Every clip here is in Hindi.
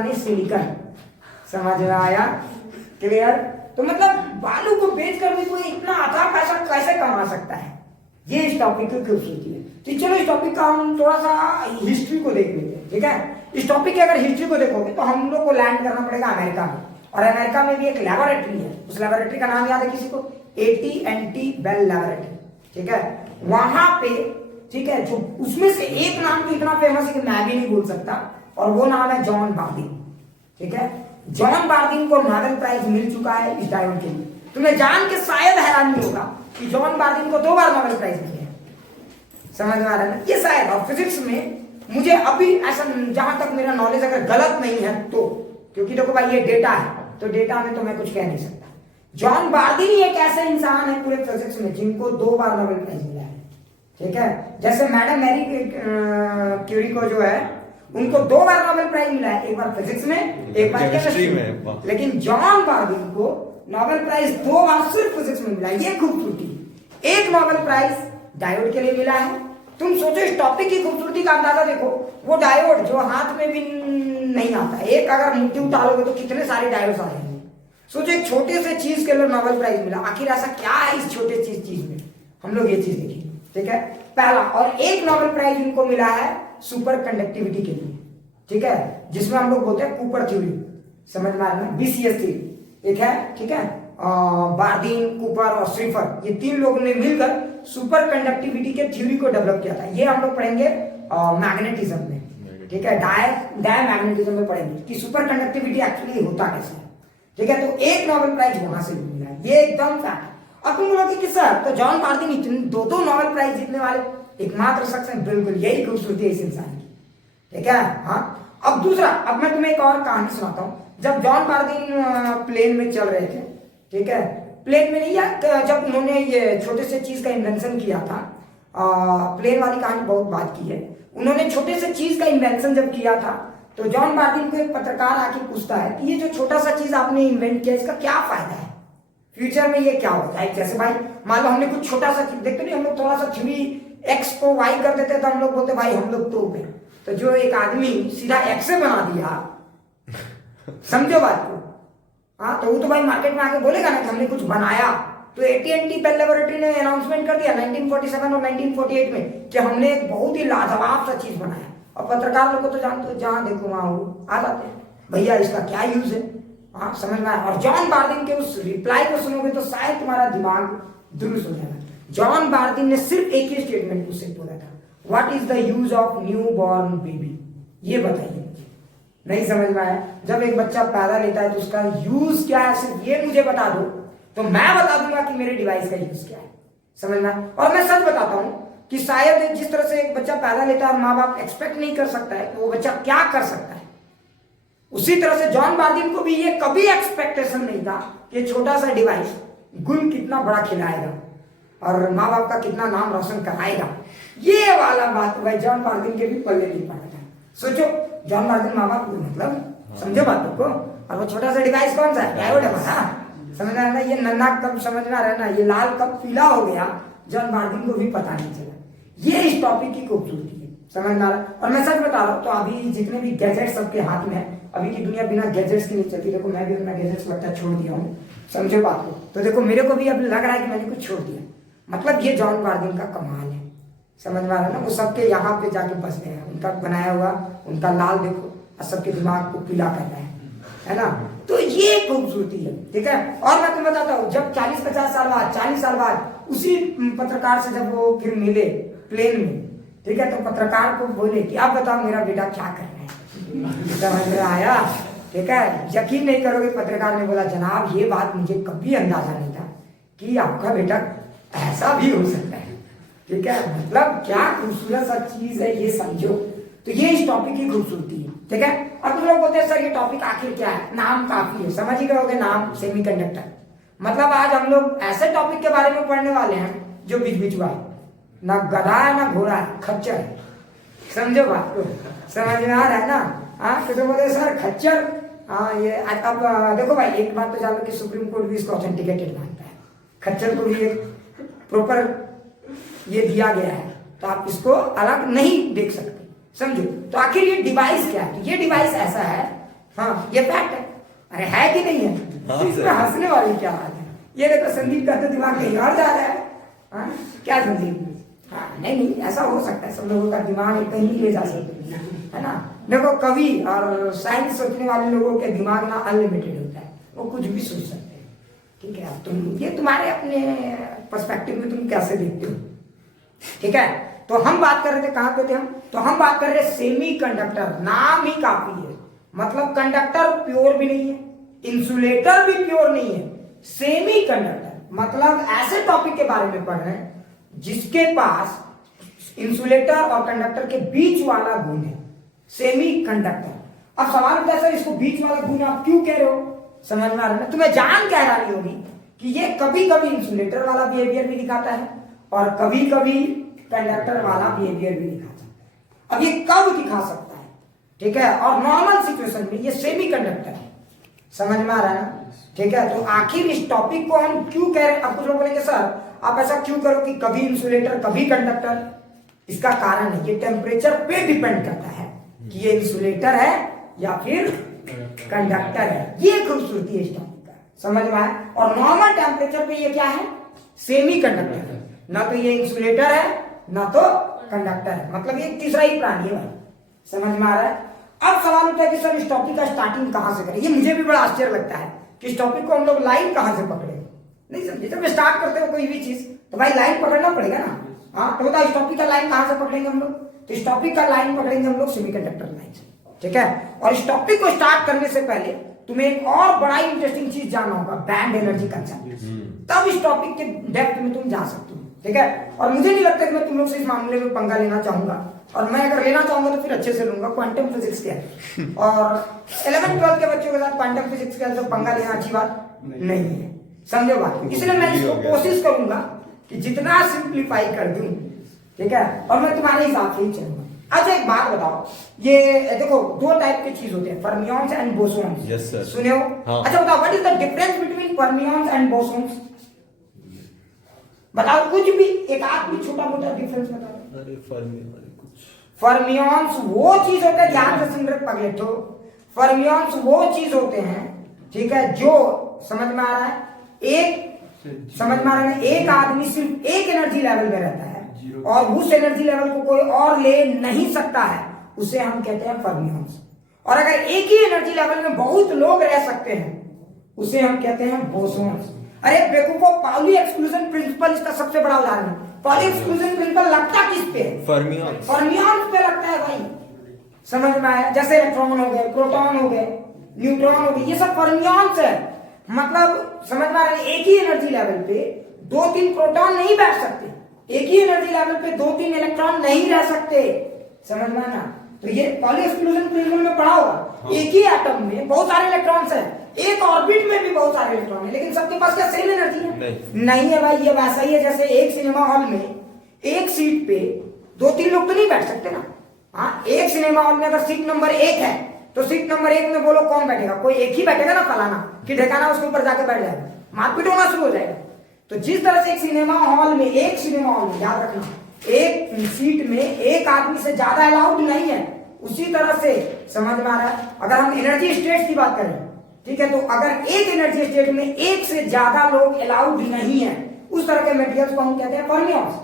यानी सिलिकॉन। समझ में आया? क्लियर? तो मतलब बालू को बेचकर भी कोई इतना अथाह पैसा कैसे कमा सकता है, ये इस टॉपिक की खूबसूरती है। तो चलो इस टॉपिक का हम थोड़ा सा हिस्ट्री को देख लेते हैं, ठीक है। इस टॉपिक की अगर हिस्ट्री को देखोगे तो हम लोग को लैंड करना पड़ेगा अमेरिका में, और अमेरिका में भी एक लैबोरेटरी है, उस लैबोरेटरी का नाम याद है किसी को? AT&T बेल लैबोरेटरी, ठीक है। वहां पे, ठीक है, जो उसमें से एक नाम तो इतना फेमस है कि मैं भी नहीं बोल सकता, और वो नाम है जॉन बार्दिन, ठीक है। जॉन बार्दिन को नोबेल प्राइज मिल चुका है इस डायोड के लिए। तुम्हें जान के शायद हैरानी होगा कि जॉन बार्दिन को 2 बार नोबेल प्राइज मिले हैं। समझ में आ रहा है ना? ये शायद, और फिजिक्स में मुझे अभी ऐसा, जहां तक मेरा नॉलेज अगर गलत नहीं है तो, क्योंकि देखो भाई ये डेटा है, तो डेटा में तो मैं कुछ कह नहीं सकता। जॉन बार्दिन ही एक ऐसे इंसान है पूरे फिजिक्स में जिनको 2 बार नोबेल प्राइज मिला है, ठीक है। जैसे मैडम मैरी क्यूरी को जो है, उनको 2 बार नोबेल प्राइज मिला है, एक बार फिजिक्स में, एक बार केमिस्ट्री में। लेकिन जॉन बार्दिन को नोबेल प्राइज 2 बार सिर्फ फिजिक्स में मिला है। ये खूबसूरती। एक नोबेल प्राइज डायोड के लिए मिला है। तुम सोचो इस टॉपिक की खूबसूरती का अंदाजा देखो। वो डायोड जो हाथ में भी नहीं आता, एक अगर मुट्ठी उतारोगे तो कितने सारे डायोड्स आ जाएंगे। सोचो एक छोटे से चीज के लिए नोबेल प्राइज मिला, आखिर ऐसा क्या है इस छोटे चीज में? हम लोग ये चीज देखिए, ठीक है। पहला, और एक नोबेल प्राइज इनको मिला है सुपर कंडक्टिविटी के लिए, ठीक है, जिसमें हम लोग बोलते हैं कूपर थ्योरी। समझ में आ रहा है? BCS थ्योरी एक है, ठीक है। बार्दिन, कूपर और श्रीफर, ये 3 लोगों ने मिलकर सुपर कंडक्टिविटी के थ्योरी को डेवलप किया था। ये हम लोग पढ़ेंगे मैग्नेटिज्म में, ठीक है, डायमैग्नेटिज्म में पढ़ेंगे कि सुपर कंडक्टिविटी एक्चुअली होता कैसे है, ठीक है। तो एक नोबेल प्राइज वहां से मिला है, ये एकदम फैक्ट। अब तुम बोलोगे कि सर, तो जॉन बार्दिन इतने 2 नोबेल प्राइज जीतने वाले एकमात्र शख्स हैं। बिल्कुल, यही खूबसूरती है इस इंसान की, ठीक है। हाँ, अब दूसरा, अब मैं तुम्हें एक और कहानी सुनाता हूँ। जब जॉन बार्दिन प्लेन में चल रहे थे, ठीक है, प्लेन में नहीं, या जब उन्होंने ये छोटे से चीज का इन्वेंशन किया था, प्लेन वाली कहानी बहुत बात की है। उन्होंने छोटे से चीज का इन्वेंशन जब किया था, तो जॉन बार्दिन को एक पत्रकार आके पूछता है कि ये जो छोटा सा चीज आपने इन्वेंट किया, इसका क्या फायदा है, फ्यूचर में ये क्या होता है? जैसे भाई मान लो हमने कुछ छोटा सा चीज, देखते नहीं हम लोग थोड़ा सा 3x को y कर देते, तो हम लोग बोलते भाई हम लोग तो हैं। तो जो एक आदमी सीधा x से बना दिया, समझो बात को, हाँ, तो वो तो भाई मार्केट में आके बोलेगा ना कि हमने कुछ बनाया। तो AT&T बेल लैबोरेटरी ने अनाउंसमेंट कर दिया 1947 और 1948 में कि हमने एक बहुत ही लाजवाब सा चीज बनाया। और पत्रकार लोग को तो जानते हो, जहां देखो वहां वो आ जाते हैं, भैया इसका क्या यूज है, हाँ, समझ में आया। और जॉन बार्दिन के उस रिप्लाई को सुनोगे तो शायद तुम्हारा दिमाग दुरुस्त हो जाएगा। जॉन बार्दिन ने सिर्फ एक ही स्टेटमेंट उससे बोला था, what is the use of new born baby? ये बताइए मुझे। नहीं समझ में आया? जब एक बच्चा पैदा लेता है तो उसका यूज क्या है, सिर्फ ये मुझे बता दो, तो मैं बता दूंगा कि मेरे डिवाइस का यूज क्या है। समझ में आया? और मैं सच बताता हूं कि शायद जिस तरह से एक बच्चा पैदा लेता है और माँ बाप एक्सपेक्ट नहीं कर सकता है कि वो बच्चा क्या कर सकता है, उसी तरह से जॉन बार्दिन को भी ये कभी एक्सपेक्टेशन नहीं था कि छोटा सा डिवाइस गुल कितना बड़ा खिलाएगा और माँ बाप का कितना नाम रोशन कराएगा। ये वाला बात भाई जॉन बार्दिन के भी पल्ले नहीं पड़ा था। सोचो, जॉन बार्दिन माँ बाप, मतलब समझो बातों को, और वो छोटा सा डिवाइस कौन सा है? डायोड है बता। समझ में आ रहा है? ये नन्हा कब समझ में आ रहा है ना, ये लाल कब पीला हो गया, जॉन बार्दिन को भी पता नहीं चला। ये इस टॉपिक की खूबसूरती है। समझ में आ रहा है? और मैं सच बता रहा हूँ, तो अभी जितने भी गैजेट्स सबके हाथ में है, अभी की दुनिया बिना गैजेट्स की नहीं चलती। देखो मैं भी अपना गैजेट्स लगता छोड़ दिया हूँ, समझो बात को। तो देखो मेरे को भी अब लग रहा है कि मैंने कुछ छोड़ दिया। मतलब ये जॉन बार्दिन का कमाल है। समझ में आ रहा है ना? वो सबके यहाँ पे जाके बस गए हैं, उनका बनाया हुआ, उनका लाल देखो, और सबके दिमाग को पीला कर रहा है ना? तो ये खूबसूरती है, ठीक है। और मैं तुम्हें बताता हूँ, जब 40-50 साल बाद, 40 साल बाद उसी पत्रकार से जब वो फिर मिले प्लेन में, ठीक है, तो पत्रकार को बोले कि आप बताओ मेरा बेटा क्या कर रहा है। समझ में आया? ठीक है। यकीन नहीं करोगे, पत्रकार ने बोला जनाब ये बात मुझे कभी अंदाजा नहीं था कि आपका बेटा ऐसा भी हो सकता है। ठीक है, मतलब क्या खूबसूरत सा चीज है ये, समझो। तो ये इस टॉपिक की खूबसूरती है, ठीक है। अब तुम लोग बोलते हैं सर ये टॉपिक आखिर क्या है? नाम काफी है, समझ ही गए नाम, सेमीकंडक्टर। मतलब आज हम लोग ऐसे टॉपिक के बारे में पढ़ने वाले हैं जो बीच बीच हुआ है, ना गधा है ना घोड़ा है, खच्चर है। समझो बात को, समझ में आ रहा है ना? हाँ, तो बोले सर खच्चर, हाँ ये। अब देखो भाई एक बात तो जानो कि सुप्रीम कोर्ट भी इसको ऑथेंटिकेटेड मानता है, खच्चर को भी एक प्रॉपर ये दिया गया है, तो आप इसको अलग नहीं देख सकते, समझो। तो आखिर ये डिवाइस क्या है? तो ये डिवाइस ऐसा है, हाँ ये फैक्ट है। अरे है कि नहीं है? इसमें हंसने वाली क्या बात है? ये देखो संदीप का तो दिमाग कहीं और जा रहा है। हाँ क्या संदीप? हाँ नहीं ऐसा हो सकता है, सब लोगों का दिमाग कहीं ले जा सकते है ना। देखो कवि और साइंस सोचने वाले लोगों के दिमाग ना अनलिमिटेड होता है, वो कुछ भी सोच सकते हैं। ठीक है, अब तुम ये तुम्हारे अपने पर्सपेक्टिव में तुम कैसे देखते हो। ठीक है, तो हम बात कर रहे थे, कहां पे थे हम? तो हम बात कर रहे सेमी कंडक्टर, नाम ही काफी है। मतलब कंडक्टर प्योर भी नहीं है, इंसुलेटर भी प्योर नहीं है, सेमी कंडक्टर मतलब ऐसे टॉपिक के बारे में पढ़ रहे हैं जिसके पास इंसुलेटर और कंडक्टर के बीच वाला गुण है, सेमी कंडक्टर। अब सवाल उठता है सर इसको बीच वाला गुण आप क्यों कह रहे हो? समझ में आ रहा है? तुम्हें जान कह रही होगी कि ये कभी कभी इंसुलेटर वाला बिहेवियर भी दिखाता है और कभी कभी कंडक्टर वाला बिहेवियर भी दिखा सकता है। अब ये कब दिखा सकता है? ठीक है, और नॉर्मल सिचुएशन में ये सेमी कंडक्टर है। समझ में आ रहा है ना? ठीक है, तो आखिर इस टॉपिक को हम क्यों कह रहे हैं? अब कुछ लोग बोलेंगे सर आप ऐसा क्यों करो कि कभी इंसुलेटर कभी कंडक्टर? इसका कारण है ये टेम्परेचर पे डिपेंड करता है कि ये इंसुलेटर है या फिर कंडक्टर है। ये खूबसूरती है इस टॉपिक का, समझ में आया? और नॉर्मल टेम्परेचर पे ये क्या है? सेमी कंडक्टर है। ना तो ये इंसुलेटर है ना तो कंडक्टर है, मतलब ये तीसरा ही प्राणी है भाई। समझ में आ रहा है? अब सवाल उठता है कि सर इस टॉपिक का स्टार्टिंग कहां से करें? ये मुझे भी बड़ा आश्चर्य लगता है कि इस टॉपिक को हम लोग लाइन कहां से पकड़े। नहीं समझे? जब स्टार्ट करते हो कोई भी चीज तो भाई लाइन पकड़ना पड़ेगा ना। हाँ तो बताओ इस टॉपिक का लाइन कहां से पकड़ेंगे हम लोग? तो इस टॉपिक का लाइन पकड़ेंगे हम लोग सेमीकंडक्टर लाइन से। ठीक है, और इस टॉपिक को स्टार्ट करने से पहले तुम्हें एक और बड़ा इंटरेस्टिंग चीज जानना होगा, बैंड एनर्जी कंसेप्ट। तब इस टॉपिक के डेप्थ में तुम जा सकते हो। ठीक है, और मुझे नहीं लगता कि मैं तुम लोग से इस मामले में पंगा लेना चाहूंगा, और मैं अगर लेना चाहूंगा तो फिर अच्छे से लूंगा। क्वांटम फिजिक्स क्या है और 11-12 के बच्चों के साथ क्वांटम फिजिक्स के पंगा लेना अच्छी बात नहीं है, समझो बात। इसलिए मैं इसको कोशिश करूंगा कि जितना सिंप्लीफाई कर दूं। ठीक है, और मैं तुम्हारे हिसाब से ही चलूंगा। अच्छा एक बात बताओ, ये देखो दो टाइप की चीज होते हैं, fermions and bosons. Yes sir, सुने हो? हाँ। अच्छा बताओ what is the difference between fermions and bosons? बताओ कुछ भी एक आध भी छोटा मोटा डिफरेंस बताओ। अरे फर्मियंस वो चीज होते हैं, ध्यान से सुन रहे पगले तो, फर्मियंस वो चीज होते हैं, ठीक है, जो समझ में आ रहा है, समझ में आ रहा है, एक आदमी सिर्फ एक एनर्जी लेवल में रहता है और उस एनर्जी लेवल को कोई और ले नहीं सकता है, उसे हम कहते हैं फर्मियंस। और अगर एक ही एनर्जी लेवल में बहुत लोग रह सकते हैं उसे हम कहते हैं बोसॉन्स। अरे बेवकूफो, पाउली एक्सक्लूजन प्रिंसिपल इसका सबसे बड़ा उदाहरण है। पाउली एक्सक्लूजन प्रिंसिपल लगता किस पे है? फर्मियंस पे लगता है भाई। समझ में आया? जैसे इलेक्ट्रॉन हो गए, प्रोटॉन हो गए, न्यूट्रॉन हो गए, ये सब फर्मियंस है। मतलब समझ में आ रहा है, एक ही एनर्जी लेवल पे 2-3 प्रोटॉन नहीं बैठ सकते, एक ही एनर्जी लेवल पे 2-3 इलेक्ट्रॉन नहीं रह सकते। समझ में आना? तो ये पॉली एक्सक्लूजन प्रिंसिपल में पढ़ा होगा। एक ही एटम में बहुत सारे इलेक्ट्रॉन्स हैं, एक ऑर्बिट में भी बहुत सारे इलेक्ट्रॉन है, लेकिन सबके पास क्या सेम एनर्जी है? नहीं है भाई। ये वैसा ही है जैसे एक सिनेमा हॉल में एक सीट पे 2-3 लोग तो नहीं बैठ सकते ना। हाँ, एक सिनेमा हॉल में अगर सीट नंबर 1 है तो सीट नंबर 1 में बोलो कौन बैठेगा? कोई एक ही बैठेगा ना, फलाना कि ढकाना उसके ऊपर जाके बैठ जाएगा, मारपीट होना शुरू हो जाएगा। तो जिस तरह से एक सिनेमा हॉल में याद रखना, एक सीट में एक आदमी से ज्यादा अलाउड नहीं है, उसी तरह से समझ में आ रहा है। अगर हम एनर्जी स्टेट्स की बात करें, ठीक है, तो अगर एक एनर्जी स्टेट में एक से ज्यादा लोग अलाउड नहीं है, उस तरह के मटेरियल्स को हम कहते हैं फर्मियंस।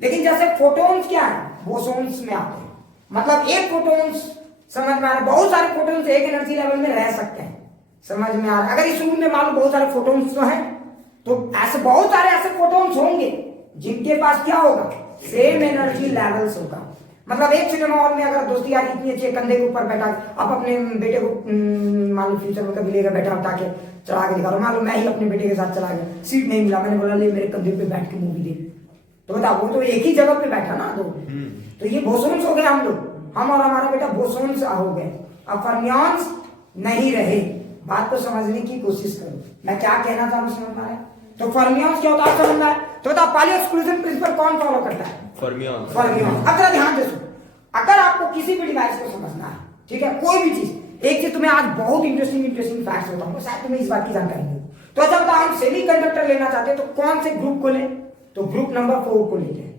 लेकिन जैसे फोटॉन्स क्या है? बोसॉन्स में आते हैं। मतलब एक फोटॉन्स, समझ में आ रहा है, बहुत सारे फोटॉन्स एक एनर्जी लेवल में रह सकते हैं। समझ में आ रहा है? अगर इस रूम में मान लो बहुत सारे फोटॉन्स तो हैं, तो ऐसे बहुत सारे ऐसे फोटॉन्स होंगे जिनके पास क्या होगा? सेम एनर्जी लेवल्स होगा। मतलब एक सिनेमा हॉल में अगर दोस्ती यार इतनी अच्छी कंधे के ऊपर बैठा, आप अपने बेटे को मान लो फ्यूचर में कभी लेकर बैठा उठा के चला के दिखा रहा, मान लो मैं ही अपने बेटे के साथ चला गया, सीट नहीं मिला, मैंने बोला ले मेरे कंधे पे बैठ के मूवी देख, तो बताओ वो तो एक ही जगह पे बैठा ना। तो ये बोसॉन्स हो गए हम लोग, हम और हमारा बेटा बोसॉन्स हो गए। अब फर्मियंस नहीं रहे। बात को समझने की कोशिश करो, मैं क्या कहना था समझ में आया? तो फर्मियंस क्या होता है समझ में आया? तो बताओ पॉली एक्सक्लूजन प्रिंसिपल कौन फॉलो करता है? फर्मियंस। अगर ध्यान दे, अगर आपको किसी भी डिवाइस को समझना है, ठीक है, कोई भी चीज, एक चीज तुम्हें आज बहुत इंटरेस्टिंग फैक्ट्स बताऊंगा, शायद तुम्हें इस बात की जानकारी नहीं। तो जब हम सेमीकंडक्टर लेना चाहते हैं तो कौन से ग्रुप को लें? तो ग्रुप नंबर 4 को लेते हैं,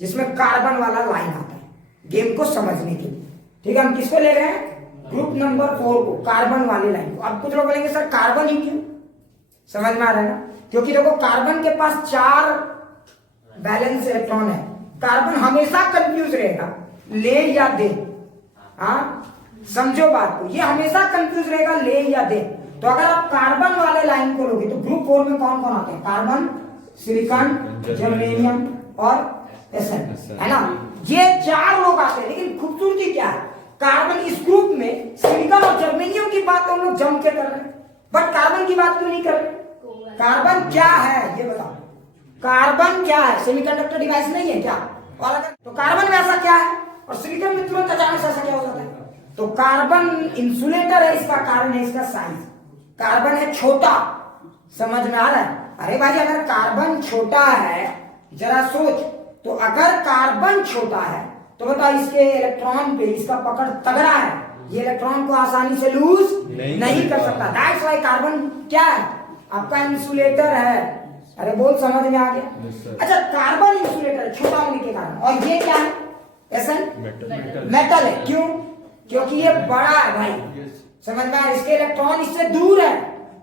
जिसमें कार्बन वाला लाइन आता है, गेम को समझने के लिए। ठीक है, हम किसको ले रहे हैं? ग्रुप नंबर 4 को, कार्बन वाली लाइन को। अब कुछ लोग बोलेंगे सर कार्बन ही क्यों? समझ में आ रहा है ना? क्योंकि देखो कार्बन के पास 4 बैलेंस इलेक्ट्रॉन है। कार्बन हमेशा कंफ्यूज रहेगा, ले या दे। हाँ समझो बात को, ये हमेशा कंफ्यूज रहेगा ले या दे। तो अगर आप कार्बन वाले लाइन को लोगे तो ग्रुप 4 में कौन कौन आते हैं? कार्बन, सिलिकॉन, जर्मेनियम और एसएन, है ना? ये 4 लोग आते हैं। लेकिन खूबसूरती क्या है, कार्बन इस ग्रुप में सिलिकॉन और जर्मेनियम की बात हम लोग जम के कर रहे हैं, बट कार्बन की बात क्यों नहीं कर रहे? कार्बन क्या है ये बताओ? कार्बन क्या है? सेमीकंडक्टर डिवाइस नहीं है क्या? और अगर तो कार्बन में ऐसा क्या है और सिलिकॉन में तुरंत अचानक से ऐसा क्या हो जाता है? तो कार्बन इंसुलेटर है, इसका कारण है इसका साइज। कार्बन है छोटा, समझ में आ रहा है? अरे भाई अगर कार्बन छोटा है, जरा सोच, तो अगर कार्बन छोटा है तो बताओ इसके इलेक्ट्रॉन पे इसका पकड़ तगड़ा है, ये इलेक्ट्रॉन को आसानी से लूज नहीं कर सकता। दैट्स व्हाई कार्बन क्या है? आपका इंसुलेटर है। अरे बोल, समझ में आ गया? अच्छा, कार्बन इंसुलेटर छोटा होने के कारण, और ये क्या है? एसन मेटल है। क्यों? क्योंकि ये बड़ा है भाई, समझ में? इसके इलेक्ट्रॉन इससे दूर है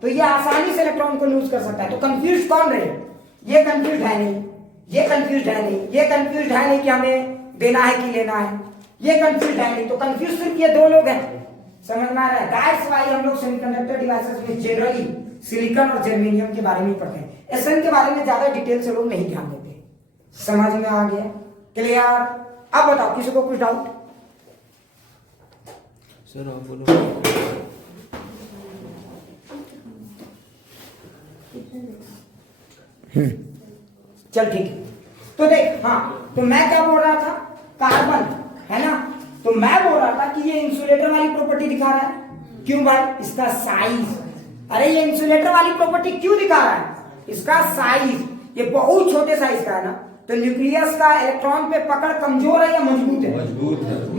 तो ये आसानी से इलेक्ट्रॉन को लूज कर सकता है। तो कंफ्यूज कौन रहे? ये कंफ्यूज है नहीं, ये कंफ्यूज है नहीं, ये कंफ्यूज है नहीं कि हमें देना है कि लेना है, ये कंफ्यूज है नहीं। तो कंफ्यूज सिर्फ ये 2 लोग हैं, समझ में आ रहा है? दैट्स व्हाई हम लोग सेमीकंडक्टर डिवाइसेस में जनरली सिलिकॉन और जर्मेनियम के बारे में पढ़ते हैं। एसएन के बारे में ज्यादा डिटेल से लोग नहीं ध्यान देते। समझ में आ गया? क्लियर? अब बताओ, किसी को कुछ डाउट? सर आप बोलो। चल ठीक है। तो देख, हाँ, तो मैं क्या बोल रहा था? कार्बन है ना, तो मैं बोल रहा था कि ये इंसुलेटर वाली प्रॉपर्टी दिखा रहा है। क्यों भाई? इसका साइज। अरे ये इंसुलेटर वाली प्रॉपर्टी क्यों दिखा रहा है? इसका साइज, ये बहुत छोटे साइज का है ना, तो न्यूक्लियस का इलेक्ट्रॉन पे पकड़ कमजोर है या मजबूत है?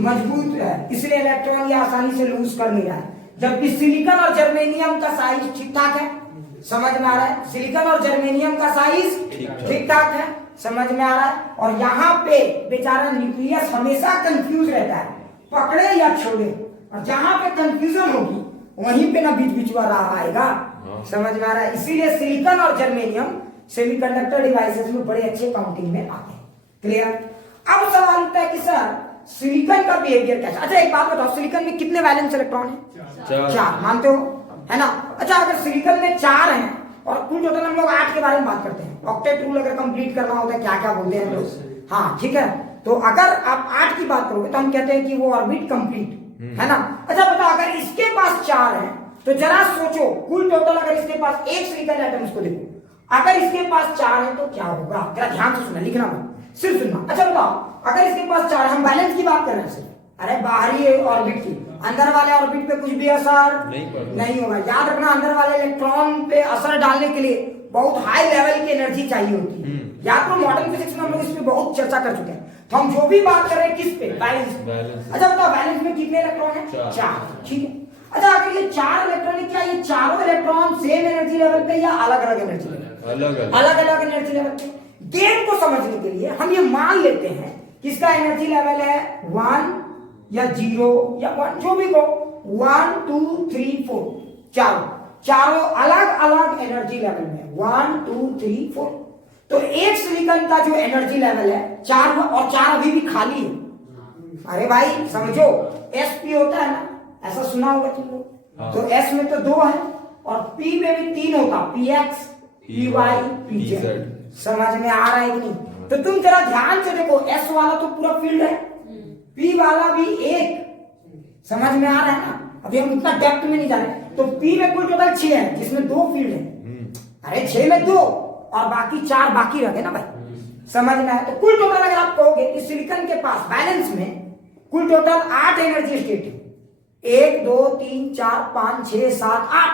मजबूत है, इसलिए इलेक्ट्रॉन ये आसानी से लूज कर नहीं रहा है। जबकि सिलिकॉन और जर्मेनियम का साइज ठीक ठाक है, समझ में आ रहा है? सिलिकॉन और जर्मेनियम का साइज ठीक ठाक है, समझ में आ रहा है? और यहाँ पे बेचारा न्यूक्लियस हमेशा कंफ्यूज रहता है, पकड़े या छोड़े। और जहां पे कंफ्यूजन होगी वहीं पे ना बीच बीच रहा आएगा, समझ में आ रहा है? इसीलिए सिलिकॉन और जर्मेनियम सेमीकंडक्टर डिवाइसेस में बड़े अच्छे काउंटिंग में आते हैं। क्लियर? अब सवाल उठता है कि सर सिलिकॉन का बिहेवियर कैसा? अच्छा एक बात बताओ, सिलिकॉन में कितने वैलेंस इलेक्ट्रॉन है? 4, मानते हो? है ना? अच्छा, अगर सिलिकॉन में 4 हैं और कुल टोटल हम लोग 8 के बारे में बात करते हैं, ऑक्टेट रूल अगर कंप्लीट करना होता है, क्या क्या बोलते हैं लोग? हाँ ठीक है। तो अगर आप 8 की बात करोगे तो हम कहते हैं कि वो ऑर्बिट कंप्लीट है ना। अच्छा बताओ, अगर इसके पास 4 है तो जरा सोचो, कुल टोटल अगर इसके पास एक सिलिकॉन एटम्स को देखो, अगर इसके पास 4 है तो क्या होगा? जरा ध्यान से सुनना, लिखना मत, सिर्फ सुनना। अच्छा बताओ, अगर इसके पास 4, हम बैलेंस की बात कर रहे हैं सिर्फ, अरे बाहरी ऑर्बिट की, अंदर वाले ऑर्बिट पे कुछ भी असर नहीं होगा। याद रखना, अंदर वाले इलेक्ट्रॉन पे असर डालने के लिए बहुत हाई लेवल की एनर्जी चाहिए होती है। याद करो, मॉडर्न फिजिक्स में हम लोग इस पे बहुत चर्चा कर चुके हैं। तो हम जो भी बात कर रहे हैं किस पे? बैलेंस। अच्छा बताओ, बैलेंस में कितने इलेक्ट्रॉन है? 4, ठीक है। अच्छा, अगर ये 4 इलेक्ट्रॉन है, क्या ये चारों इलेक्ट्रॉन सेम एनर्जी लेवल पे या अलग अलग एनर्जी लेवल? अलग अलग एनर्जी लेवल पे। गेम को समझने के लिए हम ये मान लेते हैं कि इसका एनर्जी लेवल है 1 या 0 या 1, जो भी को 1 2 3 4, चारों अलग अलग एनर्जी लेवल में 1 2 3 4। तो एक सिलिकॉन का जो एनर्जी लेवल है 4, और 4 अभी भी खाली है। अरे भाई समझो, sp होता है ना, ऐसा सुना होगा तुम लोग। तो s में तो 2 है और p में भी 3 होता, px py pz। समझ में आ रहा है कि नहीं? तो तुम जरा ध्यान से देखो, s वाला तो पूरा फील्ड है, p वाला भी एक, समझ में आ रहा है ना? अभी हम इतना डेप्थ में नहीं जा रहे। तो p में कुल टोटल 6 है, जिसमें 2 फील्ड है। अरे 6 में 2 और बाकी 4 बाकी रह गए ना भाई, समझ में आया? तो कुल टोटल अगर आप कहोगे कि सिलिकॉन के पास बैलेंस में कुल टोटल 8 एनर्जी स्टेट है, 1 2 3 4 5 6 7 8।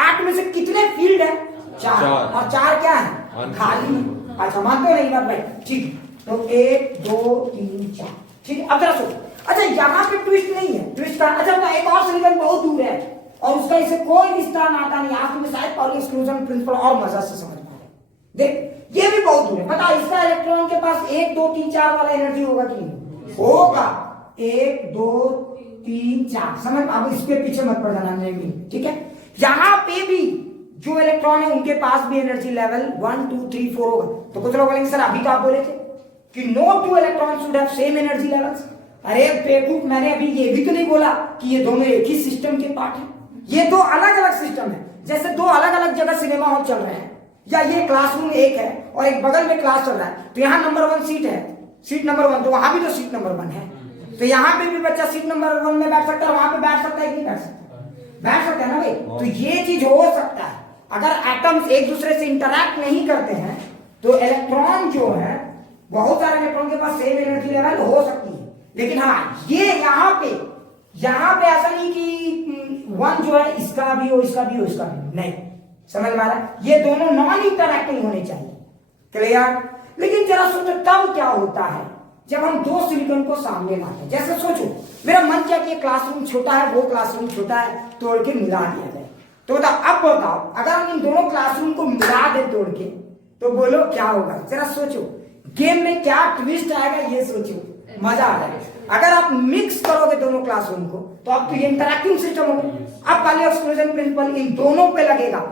8 में से कितने फील्ड है? 4, और 4 क्या है? खाली। अच्छा मानते हो नहीं बात भाई? ठीक। तो 1 2 3 4, ठीक है। अब जरा सोचो, अच्छा यहाँ पे ट्विस्ट नहीं है, ट्विस्ट का। अच्छा तो एक और सिलिकॉन बहुत दूर है और उसका इसे कोई रिश्ता नाता नहीं। आज तुम्हें शायद पाउली एक्सक्लूजन प्रिंसिपल और मजा से समझ में आ रहा है। देख ये भी बहुत दूर है, पता इसका इलेक्ट्रॉन के पास 1 2 3 4 वाला एनर्जी होगा कि नहीं? होगा। 1 2 3 4 समझ, अब इसके पीछे मत पड़ जाना नहीं, ठीक है। यहाँ पे भी जो इलेक्ट्रॉन है उनके पास भी एनर्जी लेवल 1 2 3 4 होगा। तो कुछ लोग बोलेंगे सर अभी तो आप बोले थे कि no two electron should have same energy levels. अरे बेवकूफ, मैंने अभी ये भी तो नहीं बोला कि ये दोनों एक ही सिस्टम के पार्ट हैं। ये दो अलग अलग सिस्टम है, जैसे दो अलग अलग जगह सिनेमा हॉल चल रहे हैं, या ये क्लासरूम एक है और एक बगल में क्लास चल रहा है। तो यहाँ नंबर 1 सीट है, सीट नंबर 1, तो वहां भी तो सीट नंबर 1 है। तो यहाँ पे भी बच्चा सीट नंबर 1 में बैठ सकता है, वहां पे बैठ सकता है कि नहीं बैठ सकता? बैठ सकता है ना भाई। तो ये चीज हो सकता है। अगर एटम्स एक दूसरे से इंटरैक्ट नहीं करते हैं तो इलेक्ट्रॉन जो है, बहुत सारे इलेक्ट्रॉन के पास सेम एनर्जी लेवल हो सकती है। लेकिन हाँ, ये यहाँ पे ऐसा नहीं कि 1 जो है इसका भी हो, इसका भी हो, इसका भी हो, नहीं। समझ में आ रहा है? ये दोनों नॉन इंटरैक्टिंग होने चाहिए। क्लियर? लेकिन जरा सोचो तब क्या होता है जब हम दो सिलिकॉन को सामने लाते हैं। जैसे सोचो, मेरा मन क्या कि क्लासरूम छोटा है, वो क्लासरूम छोटा है, तोड़ के मिला दिया जाए। तो अब बताओ, अगर हम इन दोनों क्लासरूम को मिला दे तोड़ के, तो बोलो क्या होगा? जरा सोचो, गेम में क्या ट्विस्ट आएगा, ये सोचो, मजा आ जाएगा। अगर आप मिक्स करोगे दोनों क्लासरूम को, तो अब तो ये इंटरैक्टिंग सिस्टम होगा। अब पहले एक्सक्लूजन प्रिंसिपल इन दोनों पे लगेगा।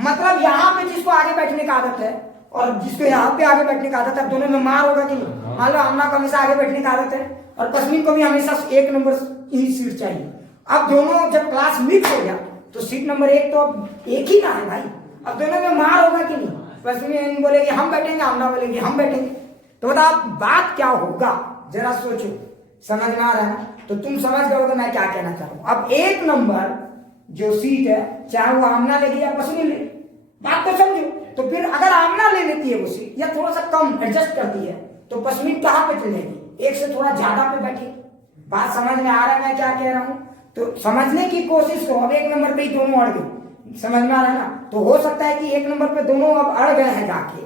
मतलब यहाँ पे जिसको आगे बैठने का आदत है और जिसको यहाँ पे आगे बैठने का आदत है, दोनों में मार होगा कि नहीं? मान लो अम्मा को हमेशा आगे बैठने का आदत है और पश्चिमी को भी हमेशा 1 नंबर ही सीट चाहिए। अब दोनों जब क्लास मिक्स हो गया तो सीट नंबर 1 तो अब एक ही ना है भाई। अब दोनों में मार होगा कि नहीं? पश्चिमी बोलेगी हम बैठेंगे, अम्मा बोलेगी हम बैठेंगे। तो बताओ बात क्या होगा, जरा सोचो। समझ में आ रहा है ना? तो तुम समझ गए होगे मैं क्या कहना चाह रहा हूं। अब 1 नंबर जो सीट है, चाहे वो आमना लेगी या पश्चिमी ले, बात तो समझो। तो फिर अगर आमना ले लेती है वो सीट या थोड़ा सा कम एडजस्ट करती है, तो पश्चिमी कहां पे चलेगी? 1 से थोड़ा ज्यादा पे बैठेगी। बात समझ में आ रहा है मैं क्या कह रहा हूं? तो समझने की कोशिश करो। अब 1 नंबर पे ही दोनों अड़ गए, समझ में आ रहा है ना? तो हो सकता है कि 1 नंबर पे दोनों अब अड़ गए हैं जाके,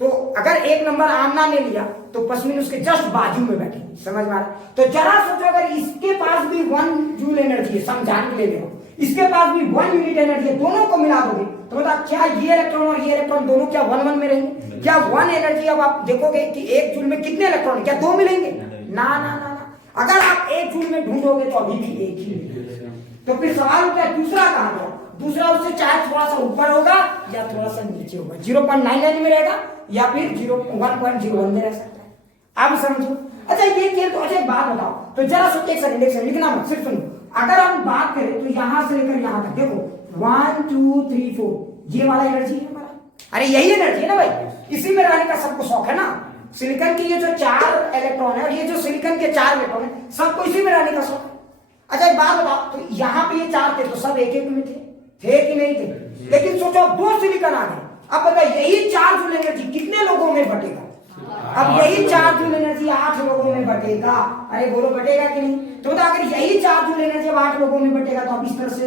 तो अगर 1 नंबर आमना ले लिया तो पश्चिमी उसके जस्ट बाजू में बैठेगी। समझ में आ रहा है? तो जरा सोचो, अगर इसके पास भी 1 जूल एनर्जी है, समझाने के लिए, इसके पास भी 1 यूनिट एनर्जी है, दोनों को मिला दोगे तो बताओ क्या ये इलेक्ट्रॉन और ये इलेक्ट्रॉन दोनों क्या 1 1 में रहेंगे? क्या 1 एनर्जी? अब आप देखोगे कि 1 जूल में कितने इलेक्ट्रॉन, क्या 2 मिलेंगे? ना ना ना ना। अगर आप 1 जूल में ढूंढोगे तो अभी भी 1 ही मिलेगा। तो फिर सवाल क्या, दूसरा कहां गया? दूसरा उससे चाहे थोड़ा सा ऊपर होगा या थोड़ा सा नीचे होगा, 0.99 में रहेगा या फिर 1.01 में रह सकता है। अब समझो। अच्छा ये खेल तो, अच्छा एक बात बताओ, तो जरा सोच, एक सेकंड लिखना मत, सिर्फ सुनो। अगर हम बात करें तो यहां से लेकर यहां तक देखो, 1 2 3 4, ये वाला एनर्जी है हमारा। अरे यही एनर्जी है ना भाई, इसी में रहने का सबको शौक है ना। सिलिकॉन की ये जो 4 इलेक्ट्रॉन है और ये जो सिलिकॉन के 4 इलेक्ट्रॉन है, सबको इसी में रहने का शौक है। अच्छा एक बात बताओ, तो यहाँ पे ये 4 थे तो सब एक एक में थे कि नहीं थे? लेकिन सोचो 2 सिलिकॉन आ गए। अब बताइए यही 4 जूल एनर्जी कितने लोगों में बटेगा? अब यही 4 जूल एनर्जी 8 लोगों में बटेगा। अरे बोलो बटेगा कि नहीं? तो अगर यही 4 जूल एनर्जी 8 लोगों में बटेगा तो अब इस तरह से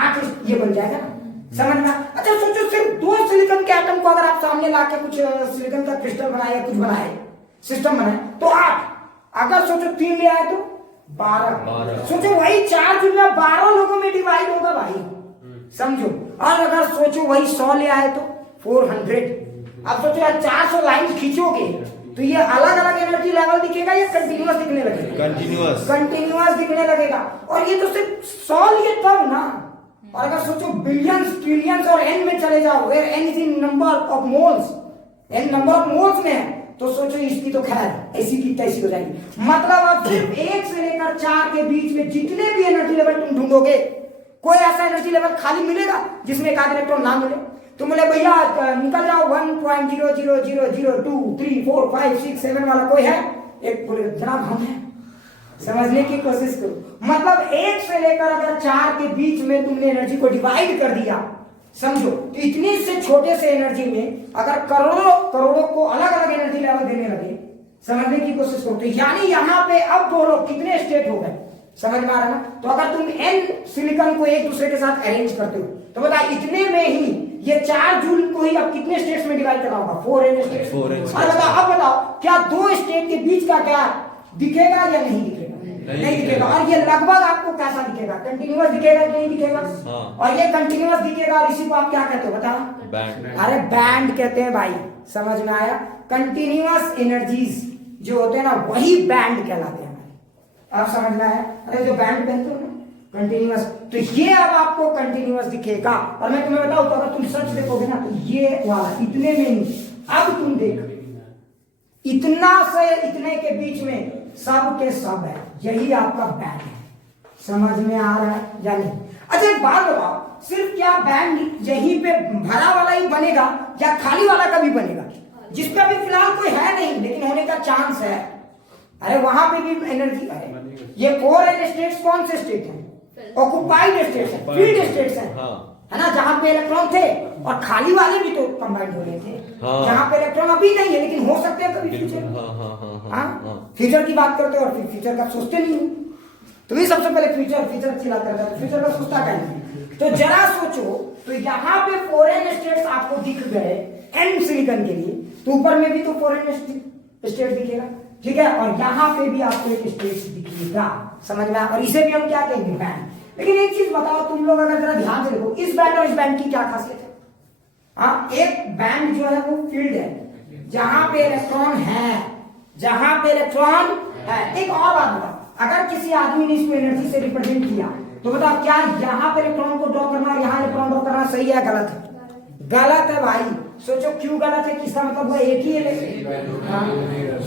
8 ये बन जाएगा ना। समझ में? अच्छा सोचो, सिर्फ 2 सिलिकॉन के एटम को अगर आप सामने लाके कुछ सिलिकॉन का क्रिस्टल बनाए या कुछ बनाए, सिस्टम बनाए, तो 8। अगर सोचो 3 ले आए तो 12। सोचो वही 4 जूल में 12 लोगों में डिवाइड होगा भाई, समझो। और अगर सोचो वही 100 ले आए तो 400। अब सोचो यार 400 लाइन खींचोगे तो ये अलग अलग एनर्जी लेवल दिखेगा या कंटिन्यूअस दिखने लगेगा? कंटिन्यूअस दिखने लगेगा। और ये तो सिर्फ 100 लिए तब ना। और अगर सोचो बिलियंस, ट्रिलियंस और एन में चले जाओ, where N is in number of moles, N number of moles में है, तो सोचो इसकी तो खैर ऐसी की तैसी हो जाएगी। मतलब आप सिर्फ 1 से लेकर 4 के बीच में जितने भी एनर्जी लेवल तुम ढूंढोगे, कोई ऐसा एनर्जी लेवल खाली मिलेगा जिसमें एक आध इलेक्ट्रॉन ना मिले? तो बोले भैया निकल जाओ 1.00002 3 4 5 6 7 वाला कोई है? एक बोले जनाब हम हैं। समझने की कोशिश करो। मतलब 1 से लेकर अगर 4 के बीच में तुमने एनर्जी को डिवाइड कर दिया, समझो, तो इतनी से छोटे से एनर्जी में अगर करोड़ों करोड़ों को अलग अलग एनर्जी लेवल देने लगे, समझने की कोशिश करो। तो यानी यहाँ पे अब बोलो कितने स्टेट हो गए? समझ में आ रहा है ना? तो अगर तुम n सिलिकॉन को एक दूसरे के साथ अरेंज करते हो तो बता इतने में ही ये 4 जूल को ही अब कितने स्टेट्स में डिवाइड करना होगा? 4n states. और बताओ, अब बताओ क्या 2 स्टेट के बीच का क्या दिखेगा या नहीं दिखेगा? नहीं दिखेगा। और ये लगभग आपको कैसा दिखेगा? कंटिन्यूअस दिखेगा कि नहीं दिखेगा? और ये कंटिन्यूअस दिखेगा और इसी को आप क्या कहते हो बताओ? बैंड। अरे बैंड कहते हैं भाई, समझ में आया? कंटिन्यूअस एनर्जीज जो होते हैं ना वही बैंड कहलाते हैं। आप समझ में आया? अरे जो बैंड पहनते हो ना कंटिन्यूअस, तो ये अब आपको कंटिन्यूअस दिखेगा। और मैं तुम्हें बताऊं तो अगर तुम सच देखोगे ना तो ये वाला इतने में नहीं, अब तुम देख इतना से इतने के बीच में सब के सब है, यही आपका बैंड है। समझ में आ रहा है या नहीं? अच्छा एक बात बताओ, सिर्फ क्या बैंड यहीं पे भरा वाला ही बनेगा या खाली वाला का भी बनेगा? जिसका भी फिलहाल कोई है नहीं लेकिन होने का चांस है, अरे वहां पे भी एनर्जी है। ये कोर एंड स्टेट्स कौन से स्टेट हैं? ऑक्युपाइड स्टेट्स हैं, फील्ड स्टेट्स हैं, है ना, जहां पे इलेक्ट्रॉन थे। और खाली वाले भी तो कंबाइंड हो रहे थे, जहां पे इलेक्ट्रॉन अभी नहीं है लेकिन हो सकते हैं कभी फ्यूचर। फ्यूचर की बात करते हो और फ्यूचर का सोचते नहीं हो। तुम्हें सबसे पहले फ्यूचर चिल्लाता रहता है, फ्यूचर का सोचता क्या नहीं। तो जरा सोचो, तो यहाँ पे फॉरेन स्टेट्स आपको दिख गए एन सिलिकॉन के लिए, तो ऊपर में भी तो फॉरेन स्टेट दिखेगा, ठीक है। और यहाँ पे भी आपको एक स्टेट दिखेगा, समझ में? और इसे भी हम क्या कहेंगे? बैंड। लेकिन एक चीज बताओ तुम लोग, अगर जरा ध्यान से देखो, इस बैंड और इस बैंड की क्या खासियत है? हाँ, एक बैंड जो है वो फील्ड है, जहां पे इलेक्ट्रॉन है, जहां पे इलेक्ट्रॉन है। एक और बात बताओ, अगर किसी आदमी ने इसको एनर्जी से रिप्रेजेंट किया तो बताओ क्या यहाँ पे इलेक्ट्रॉन को ड्रॉ करना और यहाँ इलेक्ट्रॉन ड्रॉ करना सही है गलत है? गलत है भाई। सोचो क्यों गलत है? किसका मतलब वो एक ही है,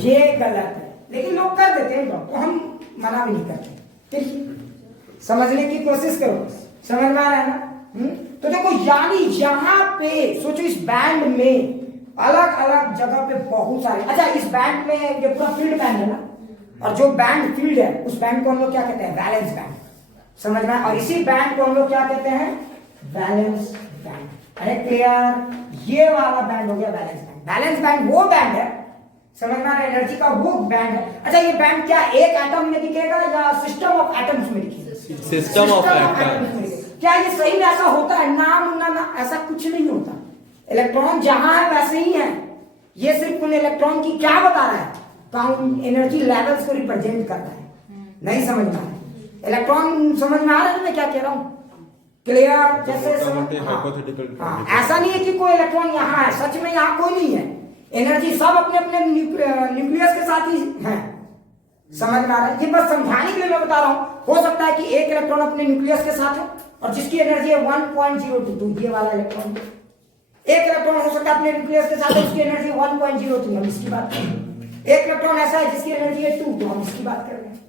ये गलत है। लेकिन लोग कर देते हैं ड्रॉ, तो हम मना भी नहीं करते। ठीक, समझने की कोशिश करो, समझ में आ रहा है ना? तो देखो, यानी यहाँ पे सोचो इस बैंड में अलग अलग जगह पे बहुत सारे, अच्छा इस बैंड में ये पूरा फील्ड बैंड है ना, और जो बैंड फील्ड है उस बैंड को हम लोग क्या कहते हैं? वैलेंस बैंड, समझ में? और इसी बैंड को हम लोग क्या कहते हैं? Valence band. अरे क्लियर? ये वाला बैंड हो गया वैलेंस बैंड। वैलेंस बैंड वो बैंड है, समझ में आ रहा है, एनर्जी का वो बैंड है। अच्छा ये बैंड क्या एक एटम में दिखेगा या सिस्टम ऑफ एटम्स में दिखेगा? System of atoms. क्या ये सही में ऐसा होता है? ना, ऐसा कुछ नहीं होता। इलेक्ट्रॉन जहां है वैसे ही है, ये सिर्फ उन इलेक्ट्रॉन की क्या बता रहा है? काउंट एनर्जी लेवल्स को रिप्रेजेंट करता है। नहीं समझ में आ रहा? इलेक्ट्रॉन समझ में आ रहा है मैं क्या कह रहा हूं? क्लियर? जैसे हाँ, ऐसा नहीं है कि कोई इलेक्ट्रॉन यहाँ है, सच में यहाँ कोई नहीं है। एनर्जी सब अपने अपने न्यूक्लियस के साथ ही है, समझ में आ रहा है? ये बस समझाने के लिए मैं बता रहा हूँ। हो सकता है कि एक इलेक्ट्रॉन अपने न्यूक्लियस के साथ है और जिसकी एनर्जी है 1.02, ये वाला इलेक्ट्रॉन। एक इलेक्ट्रॉन हो सकता है अपने न्यूक्लियस के साथ है, उसकी एनर्जी 1.03, हम इसकी बात कर रहे हैं। एक इलेक्ट्रॉन ऐसा है जिसकी एनर्जी है 2, तो हम इसकी बात कर रहे हैं।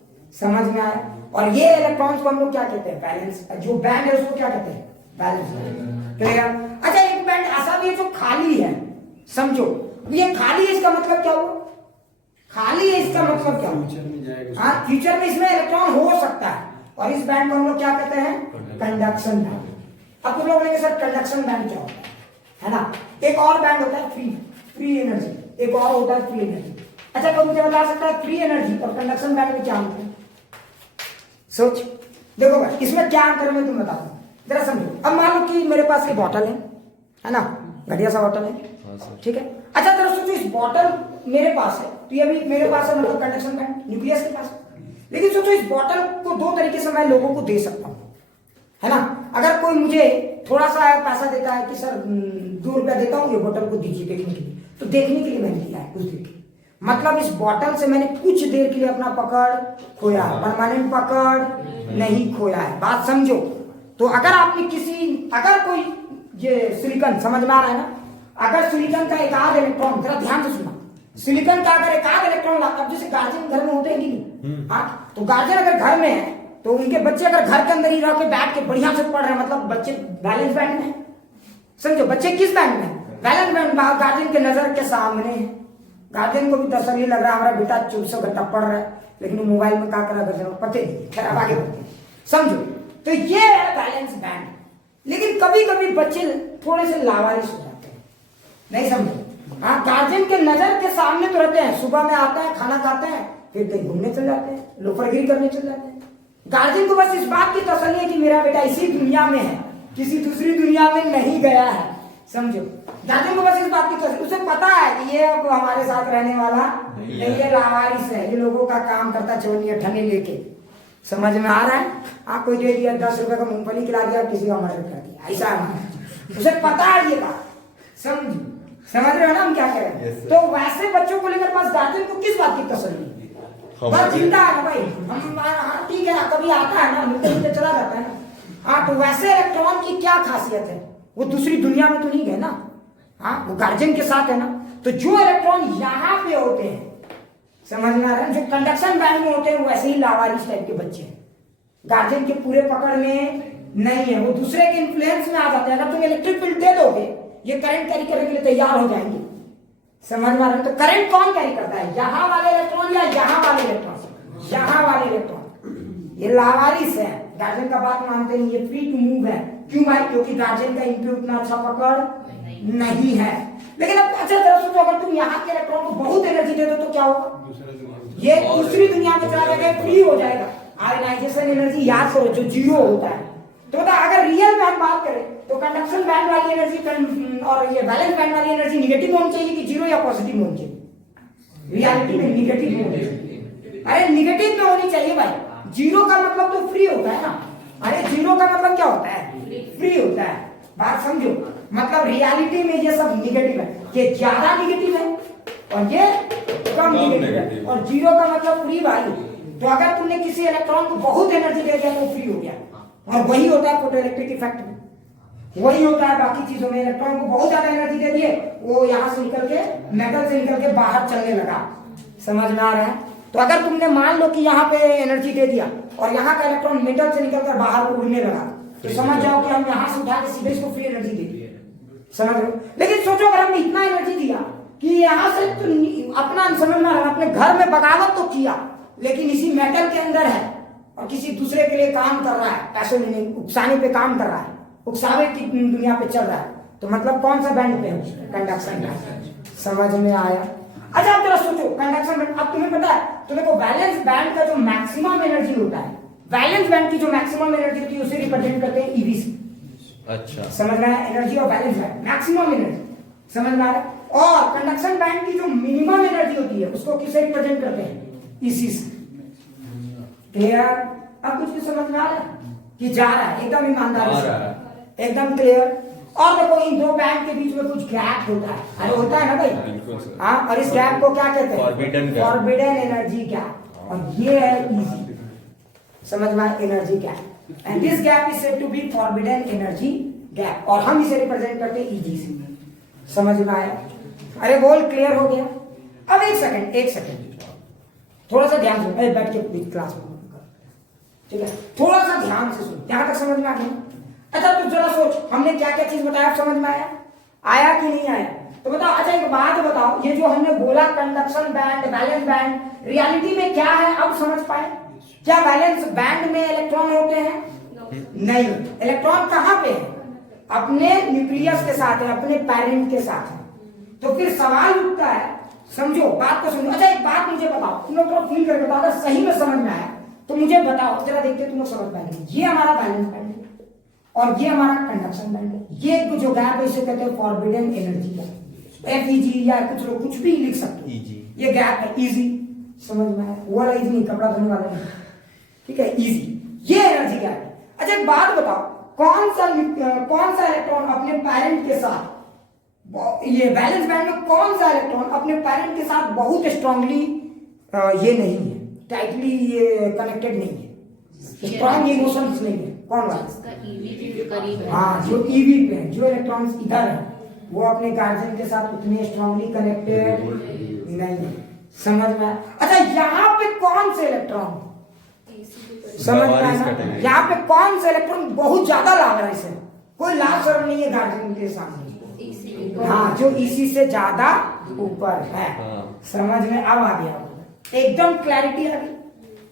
समझ में आया? और ये इलेक्ट्रॉन्स को हम लोग क्या कहते हैं? बैलेंस। जो बैंड है उसको क्या कहते हैं? बैलेंस। क्लियर? अच्छा एक बैंड ऐसा भी है जो खाली है, समझो। ये खाली है, इसका मतलब क्या हुआ? खाली है इसका मतलब क्या हुआ? हाँ, फ्यूचर में इसमें इलेक्ट्रॉन हो सकता है, और इस बैंड को हम लोग क्या कहते हैं? Conduction band. अब तुम लोग बोलेंगे सर कंडक्शन बैंड क्या होता है ना? एक और बैंड होता है फ्री एनर्जी, एक और होता है फ्री एनर्जी। अच्छा कोई मुझे बता सकता है फ्री एनर्जी और कंडक्शन बैंड में क्या अंतर है? सोच देखो भाई, इसमें क्या अंतर है मैं तुम्हें बताता हूँ, जरा समझो। अब मान लो कि मेरे पास ये बॉटल है ना, घटिया सा बॉटल है, ठीक है। अच्छा जरा सोचो, इस बॉटल मेरे पास है, तो ये भी मेरे पास है, मतलब कंडक्शन बैंड न्यूक्लियस के पास है। लेकिन सोचो इस बॉटल को दो तरीके से मैं लोगों को दे सकता हूँ, है ना। अगर कोई मुझे थोड़ा सा पैसा देता है कि सर 2 रुपया देता हूँ, ये बॉटल को दीजिए देखने के लिए, तो देखने के लिए मैंने दिया है कुछ देर के लिए। मतलब इस बॉटल से मैंने कुछ देर के लिए अपना पकड़ खोया है, परमानेंट पकड़ नहीं खोया है। बात समझो। तो अगर आपने अगर कोई ये सिलिकॉन, समझ में आ रहा है ना, अगर सिलिकॉन का एक आध इलेक्ट्रॉन, जरा ध्यान से सुना, सिलिकॉन का अगर एक आध इलेक्ट्रॉन लाता, जैसे गार्जियन घर में होते हैं कि नहीं, हाँ, तो गार्जियन अगर घर में है तो उनके बच्चे अगर घर के अंदर ही रह के बैठ के बढ़िया से पढ़ रहे हैं, मतलब बच्चे बैलेंस बैंड में, समझो बच्चे किस बैंड में? Balance band. गार्जियन के नजर के सामने है, गार्जियन को भी तसल्ली लग रहा है हमारा बेटा 24 घंटा पढ़ रहा है, लेकिन वो मोबाइल में क्या कर रहा है पते नहीं। खैर अब आगे बढ़ते हैं, समझो। तो ये है बैलेंस बैंड। लेकिन कभी कभी बच्चे थोड़े से लावारिस हो जाते हैं, नहीं समझो। हाँ, गार्जियन के नजर के सामने तो रहते हैं, सुबह में आते हैं, खाना खाते हैं, फिर कहीं घूमने चल जाते हैं, लोफरगिरी करने चल जाते हैं। गार्जियन को बस इस बात की तसल्ली है कि मेरा बेटा इसी दुनिया में है, किसी दूसरी दुनिया में नहीं गया है, समझो। गार्जियन को बस इस बात की तसल्ली, उसे पता है कि ये अब हमारे साथ रहने वाला नहीं, ये लावारिस है, ये लोगों का काम करता चवनिया ठने लेके, समझ में आ रहा है। आप कोई दे दिया 10 रुपए का मूंगफली खिला दिया, किसी का मदद कर दिया, ऐसा है, उसे पता है ये बात, समझ रहे हो ना हम क्या कह रहे हैं। तो वैसे बच्चों को लेकर पास गार्जियन को किस बात की तसल्ली? बस जिंदा है ना भाई, हम हाँ ठीक है, कभी आता है ना, मिलते मिलते चला जाता है ना। हाँ, तो वैसे इलेक्ट्रॉन की क्या खासियत है, वो दूसरी दुनिया में तो नहीं गए ना, हाँ वो गार्जियन के साथ है ना। तो जो इलेक्ट्रॉन यहाँ पे होते हैं, समझ में आ रहा है, जो कंडक्शन बैंड में होते हैं, वैसे ही लावारिस टाइप के बच्चे हैं, गार्जियन के पूरे पकड़ में नहीं है, वो दूसरे के इन्फ्लुएंस में आ जाते हैं। अगर तुम इलेक्ट्रिक फील्ड दे दोगे, ये करंट कैरी करने के लिए तैयार हो जाएंगे, समझ में आ रहा है। तो करंट कौन कैरी करता है, यहाँ वाले इलेक्ट्रॉन या यहाँ वाले इलेक्ट्रॉन? यहाँ वाले इलेक्ट्रॉन। ये लावारिस है, गार्जियन का बात मानते नहीं, ये फ्री टू मूव है। क्यों भाई? क्योंकि गार्जियन का इनपे उतना अच्छा पकड़ नहीं है। लेकिन अब अच्छा तरह सोचो, अगर तुम यहाँ के इलेक्ट्रॉन को बहुत एनर्जी दे दो तो क्या होगा? ये दूसरी दुनिया में चला जाएगा, फ्री हो जाएगा। आयनाइजेशन एनर्जी याद करो, जो जीरो होता है। तो बता, अगर रियल बैंड बात करें तो कंडक्शन बैंड वाली एनर्जी और ये बैलेंस बैंड वाली एनर्जी निगेटिव होनी चाहिए कि जीरो या पॉजिटिव होनी चाहिए? रियलिटी में निगेटिव होनी चाहिए। अरे निगेटिव में होनी चाहिए भाई, जीरो का मतलब तो फ्री होता है ना। अरे जीरो का मतलब क्या होता है? फ्री होता है। बात समझो, मतलब रियलिटी में ये सब निगेटिव है, ये ज्यादा निगेटिव है और ये कम निगेटिव है, और जीरो का मतलब फ्री भाई। तो अगर तुमने किसी इलेक्ट्रॉन को बहुत एनर्जी दे दिया तो फ्री हो गया, और वही होता है फोटोइलेक्ट्रिक इफेक्ट में, वही होता है बाकी चीजों में। इलेक्ट्रॉन को बहुत ज्यादा एनर्जी दे दिए, वो यहाँ से निकल के, मेटल से निकल के बाहर चलने लगा, समझ में आ रहा है। तो अगर तुमने मान लो कि यहाँ पे एनर्जी दे दिया और यहाँ का इलेक्ट्रॉन मेटल से निकलकर बाहर उड़ने लगा, तो समझ जाओ कि हम यहाँ से उठा के सीधे इसको फ्री एनर्जी दे दिए, समझ लो। लेकिन सोचो, अगर हमने इतना एनर्जी दिया कि यहाँ से तो अपना समझ में आ रहा है, अपने घर में बगावत तो किया, लेकिन इसी मेटल के अंदर है और किसी दूसरे के लिए काम कर रहा है, पैसों लेने उकसाने पे काम कर रहा है, उकसावे की दुनिया पे चल रहा है, तो मतलब कौन सा बैंड पे है? Conduction band. समझ में आया? अच्छा अब जरा सोचो, कंडक्शन बैंड, अब तुम्हें पता है, तुम्हें को बैलेंस बैंड का जो मैक्सिमम एनर्जी होता है, बैलेंस बैंड की जो मैक्सिमम एनर्जी होती है, उसे रिप्रेजेंट करते हैं ईवी से। अच्छा, समझ में आया? Energy of balance band, maximum energy, समझ में आ रहा है। और कंडक्शन बैंड की जो मिनिमम एनर्जी होती है, उसको किसे रिप्रेजेंट करते हैं? ईसी से। क्लियर? अब कुछ भी समझ में आ रहा है कि जा रहा है? एकदम ईमानदारी से, एकदम क्लियर। और देखो, इन दो बैंड के बीच में कुछ गैप होता है, अरे होता है ना भाई, हाँ, और इस गैप को क्या कहते हैं? Forbidden energy gap. और ये है इजी, समझ में आया? Energy gap, and this gap is said to be forbidden energy gap, और हम इसे रिप्रेजेंट करते हैं ईजी से। समझ में आया? अरे बोल, क्लियर हो गया? अब एक सेकंड, थोड़ा सा ध्यान सुन, बैठ के पूरी क्लास में, ठीक है? थोड़ा सा ध्यान से सुन, यहां तक समझ में आ गया? अच्छा तू जरा सोच, हमने क्या क्या चीज बताया, समझ में आया कि नहीं आया? तो बताओ। अच्छा एक बात बताओ, ये जो हमने बोला conduction band, valence band, reality में क्या है, अब समझ पाए? क्या बैलेंस बैंड में इलेक्ट्रॉन होते हैं? नहीं। इलेक्ट्रॉन कहां पे है? अपने न्यूक्लियस के साथ है, अपने पेरेंट के साथ है। तो फिर सवाल उठता है, समझो बात को समझो। अच्छा एक बात मुझे बताओ, तुम लोग थोड़ा फील करके बताओ, अगर सही में समझ में आया तो मुझे बताओ, जरा देखते तुम लोग समझ पाएंगे। ये हमारा बैलेंस बैंड है और ये हमारा कंडक्शन बैंड है। ये जो गैप है इसे कहते हैं फॉरबिडन एनर्जी गैप, एफईजी, या कुछ लोग कुछ भी लिख सकते हो। ये गैप है इजी, समझ में आया? वो वाला इजी नहीं, कपड़ा धोने वाला नहीं, ठीक है? इजी, ये एनर्जी गैप है। अच्छा एक बात बताओ, कौन सा इलेक्ट्रॉन अपने पेरेंट के साथ, ये बैलेंस बैंड में कौन सा इलेक्ट्रॉन अपने पेरेंट के साथ बहुत स्ट्रांगली ये नहीं है, टाइटली ये कनेक्टेड नहीं है, स्ट्रांग इमोशंस नहीं है? कौन वाला? हाँ, जो ईवी पे है, जो इलेक्ट्रॉन्स इधर है, वो अपने गार्जियन के साथ उतने स्ट्रांगली कनेक्टेड नहीं है, समझ में आया? अच्छा यहाँ पे कौन से इलेक्ट्रॉन, समझ में आया? यहाँ पे कौन सा इलेक्ट्रॉन बहुत ज्यादा लावारिस है, कोई लाभ शर्म नहीं है गार्जियन के सामने? हाँ, जो इसी से ज्यादा ऊपर है। समझ में अब आ गया, एकदम क्लैरिटी आ गई,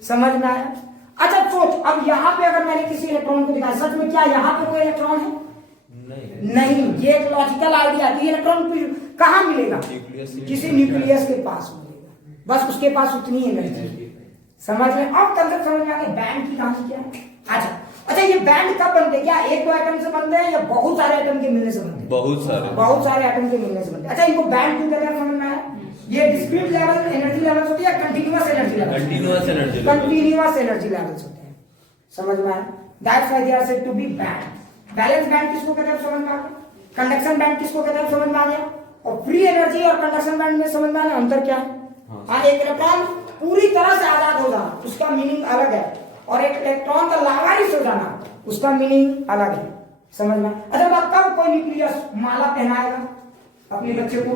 समझ में आया? अच्छा सोच, अब यहाँ पे अगर मैंने किसी इलेक्ट्रॉन को दिखाया, सच में क्या यहाँ पे कोई इलेक्ट्रॉन है? नहीं। ये एक लॉजिकल आइडिया है। ये इलेक्ट्रॉन कहाँ मिलेगा? किसी न्यूक्लियस के पास मिलेगा, बस उसके पास उतनी एनर्जी। समझ में? अब कंसेप्ट समझ में आ गया, बैंड की कहानी क्या है? अच्छा ये बैंड कब बनते हैं? क्या एक दो एटम से बनते हैं या बहुत सारे एटम के मिलने से बनते हैं? बहुत सारे एटम के मिलने से बनते हैं। अच्छा इनको बैंड क्यों कहते हैं, समझ में आया? ये डिस्क्रीट लेवल एनर्जी लेवल्स होती है, कंटीन्यूअस एनर्जी लेवल्स होते हैं, समझ में आया? That's why they are said to be band. Valence band किसको कहते हैं, समझ में आ गया? कंडक्शन बैंड किसको कहते हैं, समझ में आ गया? और फ्री एनर्जी और कंडक्शन बैंड में समझ में आया अंतर क्या है? हाँ, एक इलेक्ट्रॉन पूरी तरह से आजाद हो जाना, उसका मीनिंग अलग है, और एक इलेक्ट्रॉन का लावारिस हो जाना, उसका मीनिंग अलग है। समझ में? अच्छा, कब कोई न्यूक्लियस माला पहनाएगा अपने बच्चे को?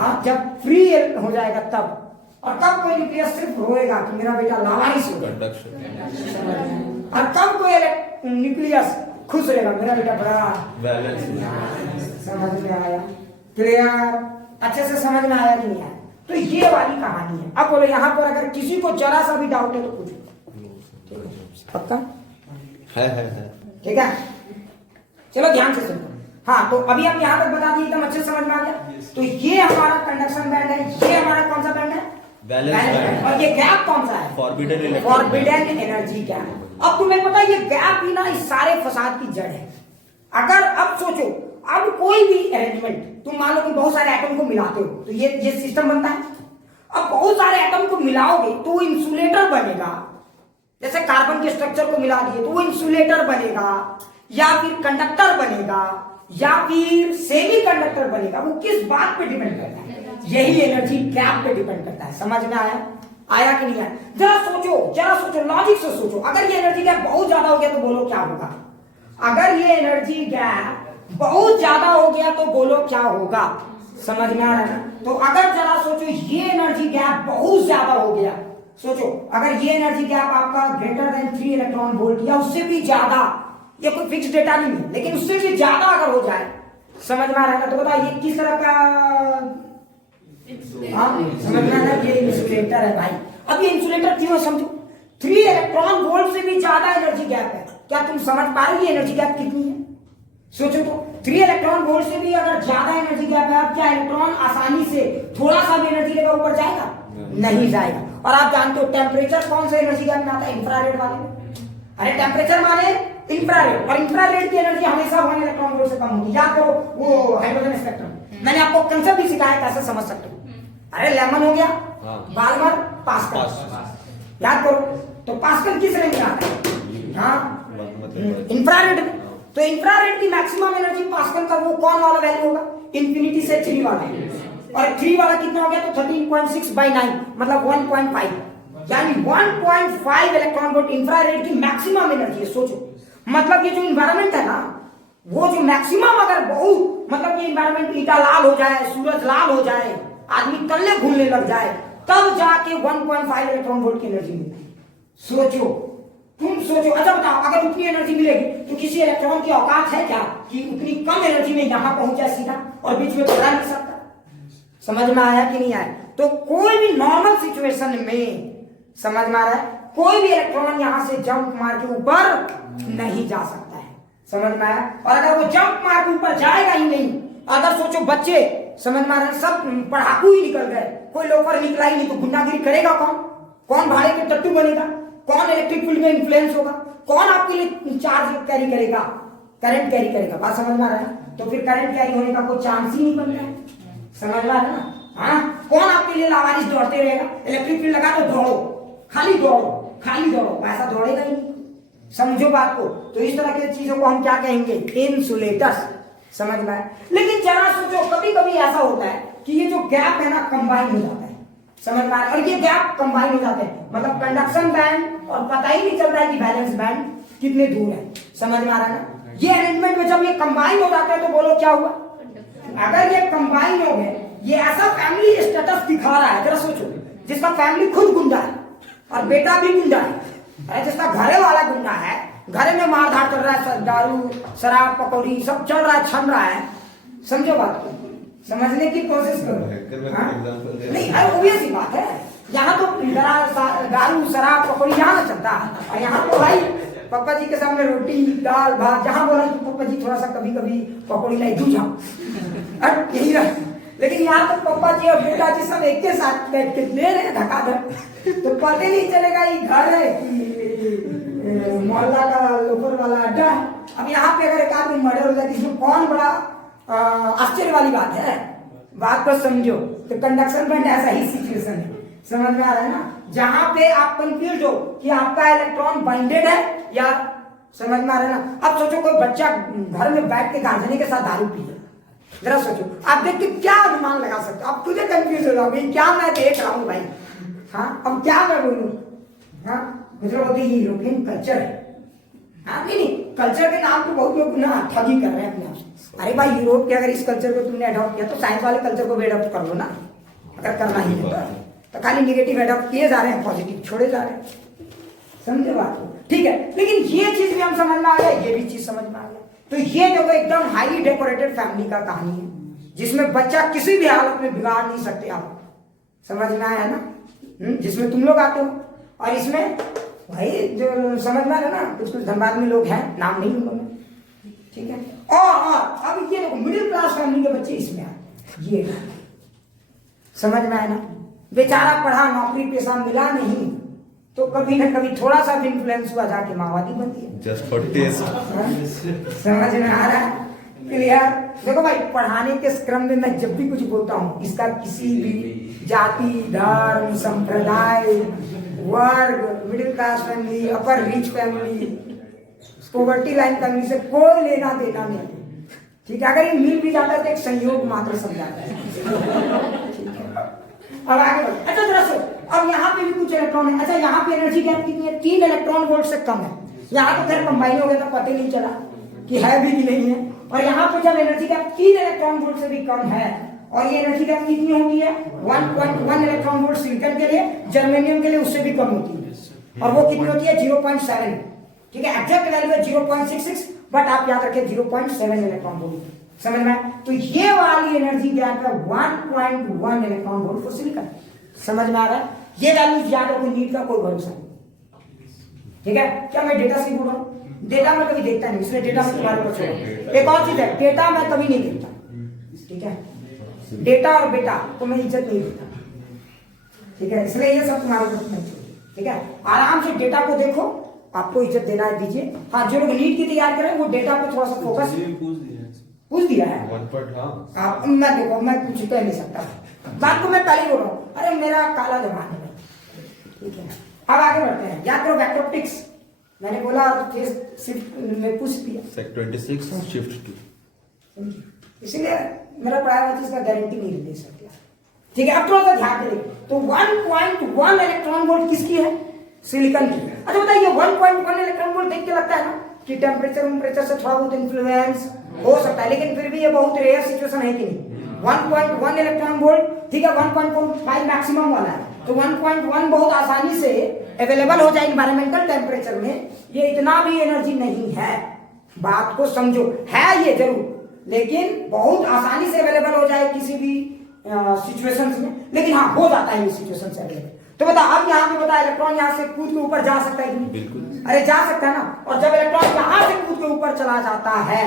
हाँ, जब फ्री हो जाएगा तब। और कब कोई न्यूक्लियस सिर्फ रोएगा कि मेरा बेटा लावारिस हो गया? और कब कोई न्यूक्लियस खुश रहेगा, मेरा बेटा बड़ा। समझ में आया? क्लियर? अच्छे से समझ में आया कि नहीं आया? तो ये वाली कहानी है। अब बोलो, यहाँ पर अगर किसी को जरा सा भी डाउट है तो पूछो। पक्का? है। ठीक है, चलो ध्यान से सुनो। हाँ, तो अभी हम यहाँ तक बता दिए, एकदम अच्छे से समझ में आ गया। तो ये हमारा कंडक्शन बैंड है, ये हमारा कौन सा बैंड है? Balance band. और ये गैप कौन सा है? Forbidden energy gap. अब तुम्हें पता है ये गैप ही ना इस सारे फसाद की जड़ है। अगर अब सोचो, अब कोई भी अरेंजमेंट, तुम मान लो कि बहुत सारे एटम को मिलाते हो तो ये सिस्टम बनता है। अब बहुत सारे एटम को मिलाओगे तो इंसुलेटर बनेगा। जैसे कार्बन के स्ट्रक्चर को मिला दिए तो वो इंसुलेटर बनेगा, या फिर कंडक्टर बनेगा, या फिर सेमी कंडक्टर बनेगा। वो किस बात पे डिपेंड करता है? यही एनर्जी गैप पे डिपेंड करता है। समझ में आया? आया कि नहीं आया? जरा सोचो, लॉजिक से सोचो। अगर ये एनर्जी गैप बहुत ज्यादा हो गया तो बोलो क्या होगा? अगर ये एनर्जी गैप बहुत ज्यादा हो गया तो बोलो क्या होगा? समझ में आ रहा है? तो अगर जरा सोचो, ये एनर्जी गैप बहुत ज्यादा हो गया, सोचो अगर ये एनर्जी गैप आपका ग्रेटर देन 3 इलेक्ट्रॉन वोल्ट या उससे भी ज्यादा, ये कोई फिक्स डेटा नहीं है, लेकिन उससे भी ज्यादा अगर हो जाए, समझ में आ रहा है? तो बताओ ये किस तरह का, समझ में आ रहा है? ये इंसुलेटर है भाई। अब ये इंसुलेटर क्यों है समझो, 3 इलेक्ट्रॉन वोल्ट से भी ज्यादा एनर्जी गैप है। क्या तुम समझ पा रहे हो ये एनर्जी गैप कितनी है? सोचो तो, 3 इलेक्ट्रॉन वोल्ट से भी अगर ज्यादा एनर्जी गैप है, अब क्या इलेक्ट्रॉन आसानी से थोड़ा सा भी एनर्जी लेकर ऊपर जाएगा? नहीं जाएगा। और आप जानते हो टेम्परेचर कौन सा एनर्जी गैप में आता है? इंफ्रारेड वाले में। अरे टेम्परेचर माने इंफ्रारेड, और इंफ्रारेड की एनर्जी हमेशा 1 इलेक्ट्रॉन वोल्ट से कम होती है। याद करो वो हाइड्रोजन स्पेक्ट्रम, मैंने आपको कंसेप्ट भी सिखाया कैसे समझ सकते हो। अरे लेमन हो गया, बाल्मर, पास्कल। याद करो, तो पास्कल किस रेंज में आता है? हाँ, इंफ्रारेड में। तो इंफ्रारेड की मैक्सिमम एनर्जी पास्कल का वो कौन वाला वैल्यू होगा? इंफिनिटी से 3 वाला। और 3 वाला कितना हो गया? तो 13.6/9 मतलब 1.5, यानी 1.5 इलेक्ट्रॉन वोल्ट इंफ्रारेड की मैक्सिमम एनर्जी है। सोचो, मतलब ये जो इन्वायरमेंट है ना, वो जो मैक्सिमम अगर बहुत, मतलब ये इन्वायरमेंट ईटा लाल हो जाए, सूरज लाल हो जाए, आदमी कल्ले घूमने लग जाए, तब जाके 1.5 इलेक्ट्रॉन वोल्ट की एनर्जी मिलती है। सोचो, तुम सोचो। अच्छा बताओ, अगर उतनी एनर्जी मिलेगी तो किसी इलेक्ट्रॉन की औकात है क्या कि उतनी कम एनर्जी में यहां पहुंच जाए सीधा और बीच में बढ़ा नहीं सकता? समझ में आया कि नहीं आया? तो कोई भी नॉर्मल सिचुएशन में, समझ में आ रहा है, कोई भी इलेक्ट्रॉन यहां से जंप मार के ऊपर नहीं जा सकता है। समझ में आया? और अगर वो जंप मार के ऊपर जाएगा ही नहीं, अगर सोचो बच्चे, समझ में आ रहा है, सब पढ़ाकू ही निकल गए, कोई लोफर निकला ही नहीं, तो गुंडागिरी करेगा कौन? कौन भाड़े के टट्टू बनेगा? कौन इलेक्ट्रिक फील्ड में इन्फ्लुएंस होगा? कौन आपके लिए चार्ज कैरी करेगा, करंट कैरी करेगा? बात समझ में आ रहा है? तो फिर करंट कैरी होने का कोई चांस ही नहीं बन रहा है। समझ में आ रहा है ना? हाँ, कौन आपके लिए लावारिस दौड़ते रहेगा? इलेक्ट्रिक फील्ड लगा तो दौड़ो, खाली दौड़ो, ऐसा दौड़ेगा ही नहीं। समझो बात को। तो इस तरह की चीजों को हम क्या कहेंगे? इंसुलेटर्स। समझ में आया? लेकिन जरा सोचो, कभी कभी ऐसा होता है कि ये जो गैप है ना, कंबाइन हो जाता है। समझ में आया? और ये गैप कंबाइन हो जाते हैं, मतलब कंडक्शन बैंड और पता ही नहीं चलता है कि बैलेंस बैंड कितने दूर है। समझ में आ रहा है ना? ये अरेंजमेंट में जब ये कंबाइन हो जाते हैं तो बोलो क्या हुआ? अगर ये कंबाइन हो गए, ये ऐसा फैमिली स्टेटस दिखा रहा है, जरा सोचो, जिसका फैमिली खुद गुंडा है और बेटा भी गुंडा है, अरे जिसका घरे वाला गुंडा है, घरे में मारधाड़ चल रहा है, दारू शराब पकौड़ी सब चल रहा है, छन रहा है। समझो बात को, समझने की कोशिश करो। नहीं, ऑब्वियस ही बात है, यहाँ तो दारू शराब पकौड़ी यहाँ ना चलता है, और यहाँ तो भाई पापा जी के सामने रोटी दाल भात, जहाँ बोला कि पापा जी थोड़ा सा कभी कभी पकौड़ी लाई दूं जाओ, यही रहा। लेकिन यहाँ तो पापा जी और बेटा जी सब एक के साथ बैठ के ले रहे हैं धकाधक, तो पता नहीं चलेगा ये घर है कि मोहल्ला का लोफर वाला अड्डा है। अब यहाँ पे अगर एक आदमी मर्डर हो जाए, इसमें कौन बड़ा आश्चर्य वाली बात है? बात को समझो। तो कंडक्शन बैंड ऐसा ही सिचुएशन है। समझ में आ रहा है ना? जहां पे आप कंफ्यूज हो कि आपका इलेक्ट्रॉन बाइंडेड है या, समझ में आ रहा है ना? अब सोचो कोई बच्चा घर में बैठ के गांजने के साथ दारू पी, जरा सोचो, आप देख के क्या अनुमान लगा सकते हो? आप खुद कंफ्यूज हो जाओगे, क्या मैं देख रहा हूं भाई? हाँ अब क्या मैं बोलूं, हाँ मतलब बोलते ये यूरोपियन कल्चर है। हाँ नहीं कल्चर के नाम तो बहुत लोग ना ठगी कर रहे हैं अपने आप से। अरे भाई यूरोप के अगर इस कल्चर को तुमने अडॉप्ट किया तो साइंस वाले कल्चर को भी अडॉप्ट कर लो ना, अगर करना ही है तो खाली निगेटिव अडॉप्ट किए जा रहे हैं, पॉजिटिव छोड़े जा रहे हैं। समझे बात को, ठीक है। लेकिन ये चीज भी हम समझ में आ गया, ये भी चीज समझ में आ गया। तो ये देखो एकदम हाईली डेकोरेटेड फैमिली का कहानी है, जिसमें बच्चा किसी भी हालत में बिगाड़ नहीं सकते आप। समझ में आया ना? जिसमें तुम लोग आते हो, और इसमें भाई जो समझ में आ रहा ना, कुछ कुछ धनबाद में लोग हैं, नाम नहीं लूंगा मैं, ठीक है। और अब ये देखो मिडिल क्लास फैमिली के बच्चे इसमें आए, ये समझ में आया ना? बेचारा पढ़ा, नौकरी पेशा मिला नहीं, तो कभी ना कभी थोड़ा सा भी इन्फ्लुएंस हुआ, जाके माओवादी बन गया। Just for test. समझ में आ रहा है? क्लियर? देखो भाई पढ़ाने के क्रम में मैं जब भी कुछ बोलता हूँ, इसका किसी भी जाति, धर्म, संप्रदाय, वर्ग, middle class family, upper rich family, poverty line family से कोई लेना देना नहीं, ठीक है। अगर ये मिल भी जाता है तो एक संयोग मात्र समझाता है, ठीक है। अब आगे बढ़ो। अच्छा जरा से, अब यहाँ पे भी कुछ इलेक्ट्रॉन है। अच्छा यहाँ पे एनर्जी गैप कितनी है? 3 इलेक्ट्रॉन वोल्ट से कम है। यहाँ तो खैर कंबाइन हो गया था, पता ही नहीं चला कि है भी कि नहीं है। और यहाँ पे जब एनर्जी गैप 3 इलेक्ट्रॉन वोल्ट से भी कम है, और ये एनर्जी गैप कितनी होती है? 1.1 इलेक्ट्रॉन वोल्ट सिलिकॉन के लिए, जर्मेनियम के लिए उससे भी कम होती है। और वो कितनी होती है? 0.7, ठीक है। एग्जैक्ट वैल्यू है 0.66, बट आप याद रखिए 0.7 इलेक्ट्रॉन वोल्ट। समझ में? तो ये वाली एनर्जी गैप है 1.1 इलेक्ट्रॉन वोल्ट फॉर सिलिकॉन। समझ में आ रहा है? ये वैल्यू याद रखो, नीट का कोई भरोसा नहीं, ठीक है। क्या मैं डेटा से बोल रहा हूँ? डेटा मैं कभी देखता नहीं, इसलिए डेटा में तुम्हारे को छोड़ो। एक और चीज है, डेटा मैं कभी नहीं देखता, ठीक है। डेटा और बेटा को मैं इज्जत नहीं देता, ठीक है। इसलिए ये सब तुम्हारे को नहीं छोड़ो, ठीक है। आराम से डेटा को देखो, आपको इज्जत देना है दीजिए। हाँ जो लोग नीट की तैयारी करें वो डेटा पे थोड़ा सा फोकस पूछ दिया है। आप मैं देखो, मैं कुछ कह नहीं सकता, बात को मैं पहले बोल रहा हूँ। अरे मेरा काला जमाना है, ठीक है। अब आगे बढ़ते हैं। याद करो वैक्टोप्टिक्स, मैंने बोला शिफ्ट में पूछ दिया, सेक्टर 26 शिफ्ट 2, इसीलिए मेरा पढ़ाया हुआ चीज का गारंटी नहीं दे सकता, ठीक है। अब थोड़ा सा ध्यान दें तो 1.1 इलेक्ट्रॉन वोल्ट किसकी है? सिलिकॉन की। अच्छा बताइए 1.1 इलेक्ट्रॉन वोल्ट देख के लगता है ना कि टेम्परेचर से थोड़ा बहुत इन्फ्लुएंस हो सकता है, लेकिन फिर भी ये बहुत रेयर सिचुएशन है कि नहीं? 1.1 इलेक्ट्रॉन वोल्ट, ठीक है। 1.5 मैक्सिमम वाला है, तो 1.1 बहुत आसानी से अवेलेबल हो जाए इन्वायरमेंटल टेम्परेचर में। ये इतना भी एनर्जी नहीं है, बात को समझो, है ये जरूर, लेकिन बहुत आसानी से अवेलेबल हो जाए किसी भी सिचुएशंस में, लेकिन हाँ हो जाता है ये सिचुएशन से अवेलेबल। तो बता, अब यहाँ पे बता, इलेक्ट्रॉन यहाँ से कूद के ऊपर जा सकता है कि नहीं? बिल्कुल। अरे जा सकता है ना। और जब इलेक्ट्रॉन यहाँ से कूद के ऊपर चला जाता है,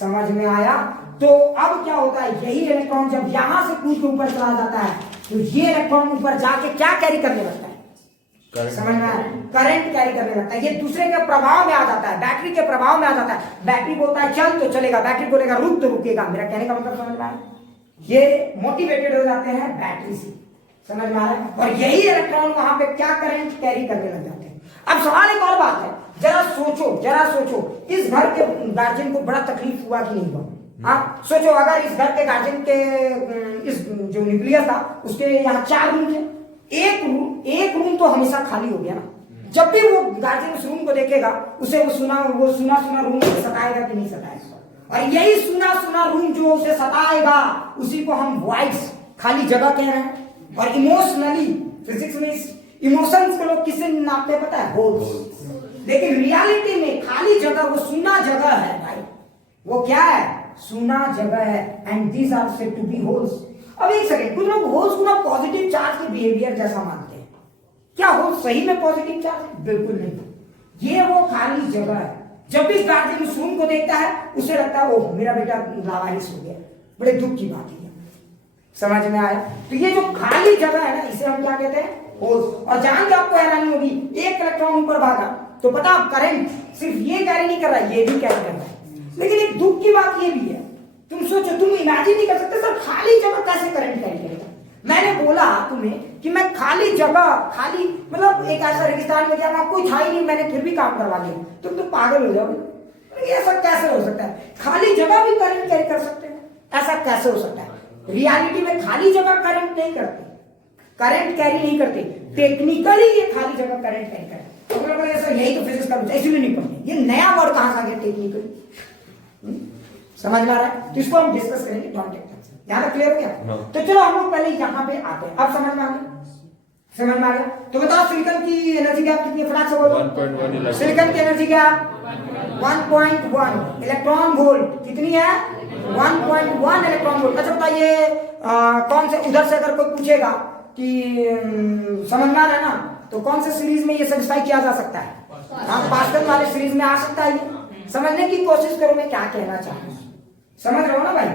समझ में आया? तो अब क्या होता है, यही इलेक्ट्रॉन जब यहाँ से कूद के ऊपर चला जाता है, तो ये इलेक्ट्रॉन ऊपर जाके क्या कैरी करने लगता है? समझ में आया? करंट कैरी करने लगता है। ये दूसरे के प्रभाव में आ जाता है, बैटरी के प्रभाव में आ जाता है। बैटरी बोलता है चल तो चलेगा, बैटरी बोलेगा रुक तो रुकेगा। मेरा कहने का मतलब समझ में आया? ये मोटिवेटेड हो जाते हैं बैटरी से, समझ में आ रहा है? और यही इलेक्ट्रॉन वहां पे क्या करंट कैरी करने लग जाते हैं। अब सवाल एक और बात है, जरा सोचो, इस घर के गार्जियन को बड़ा तकलीफ हुआ कि नहीं हुआ? हाँ सोचो, अगर इस घर के गार्जियन के इस जो न्यूक्लियस था उसके यहाँ 4 रूम थे, एक रूम तो हमेशा खाली हो गया ना। जब भी वो गार्जियन उस रूम को देखेगा, उसे वो सुना रूम सताएगा कि नहीं सताएगा? और यही सुना रूम जो उसे सताएगा, उसी को हम वॉइड्स, खाली जगह कह रहे हैं। और इमोशनली, फिजिक्स में इमोशंस को लोग किससे नापते पता है? होल्स। लेकिन रियलिटी में खाली जगह वो सुना जगह है भाई, वो क्या है? सुना जगह है। And these are said to be holes. अब एक सेकंड, कुछ लोग होल्स को ना पॉजिटिव चार्ज के बिहेवियर जैसा मानते हैं। क्या होल्स सही में पॉजिटिव चार्ज है? बिल्कुल नहीं, ये वो खाली जगह है। जब भी गार्जियन उस रूम को देखता है, उसे लगता है ओह मेरा बेटा लावारिस हो गया, बड़े दुख की बात है। समझ में आया? तो ये जो खाली जगह है ना, इसे हम क्या कहते हैं? होल्स। और जान के आपको हैरानी होगी, एक इलेक्ट्रॉन ऊपर भागा तो पता करंट सिर्फ ये कैरी नहीं कर रहा है, ये भी कैरी कर रहा है। लेकिन एक दुख की बात ये भी है, तुम सोचो, तुम इमेजिन नहीं कर सकते सर खाली जगह कैसे करंट कैरी करेगा। मैंने बोला तुम्हें कि मैं खाली जगह, खाली मतलब एक ऐसा रेगिस्तान में गया, वहां कोई था ही नहीं, मैंने फिर भी काम करवा लिया, तुम तो पागल हो जाओगे। ये सब कैसे हो सकता है? खाली जगह भी करंट कैरी कर सकते हैं, ऐसा कैसे हो सकता है? रियलिटी में खाली जगह करंट नहीं करती। करंट कैरी नहीं करते, टेक्निकली ये खाली जगह करंट कैरी करते। तो सर यही तो फिजिक्स का रूल है, इसलिए नहीं पढ़ते। ये नया वर्ड कहां से आ गया टेक्निकली? समझ में आ रहा है? तो इसको हम डिस्कस करेंगे, डोंट टेक टेंशन। यहां तक क्लियर हो गया? तो चलो हम लोग पहले यहां पे आते हैं। अब समझ में आ गया? समझ में आ गया? तो बताओ सिलिकॉन की एनर्जी गैप कितनी है, फटाक से बोलो। 1.1 सिलिकॉन की एनर्जी गैप 1.1 इलेक्ट्रॉन वोल्ट कितनी है? 1.1 इलेक्ट्रॉन वोल्ट। अच्छा बताइए कौन से, उधर से अगर कोई पूछेगा कि समझ में आ रहा है ना, तो कौन से सीरीज में ये सेटिस्फाई किया जा सकता है? हाँ, पास्कल वाले सीरीज में आ सकता है। ये समझने की कोशिश करो मैं क्या कहना चाहता हूँ, समझ रहे हो ना भाई?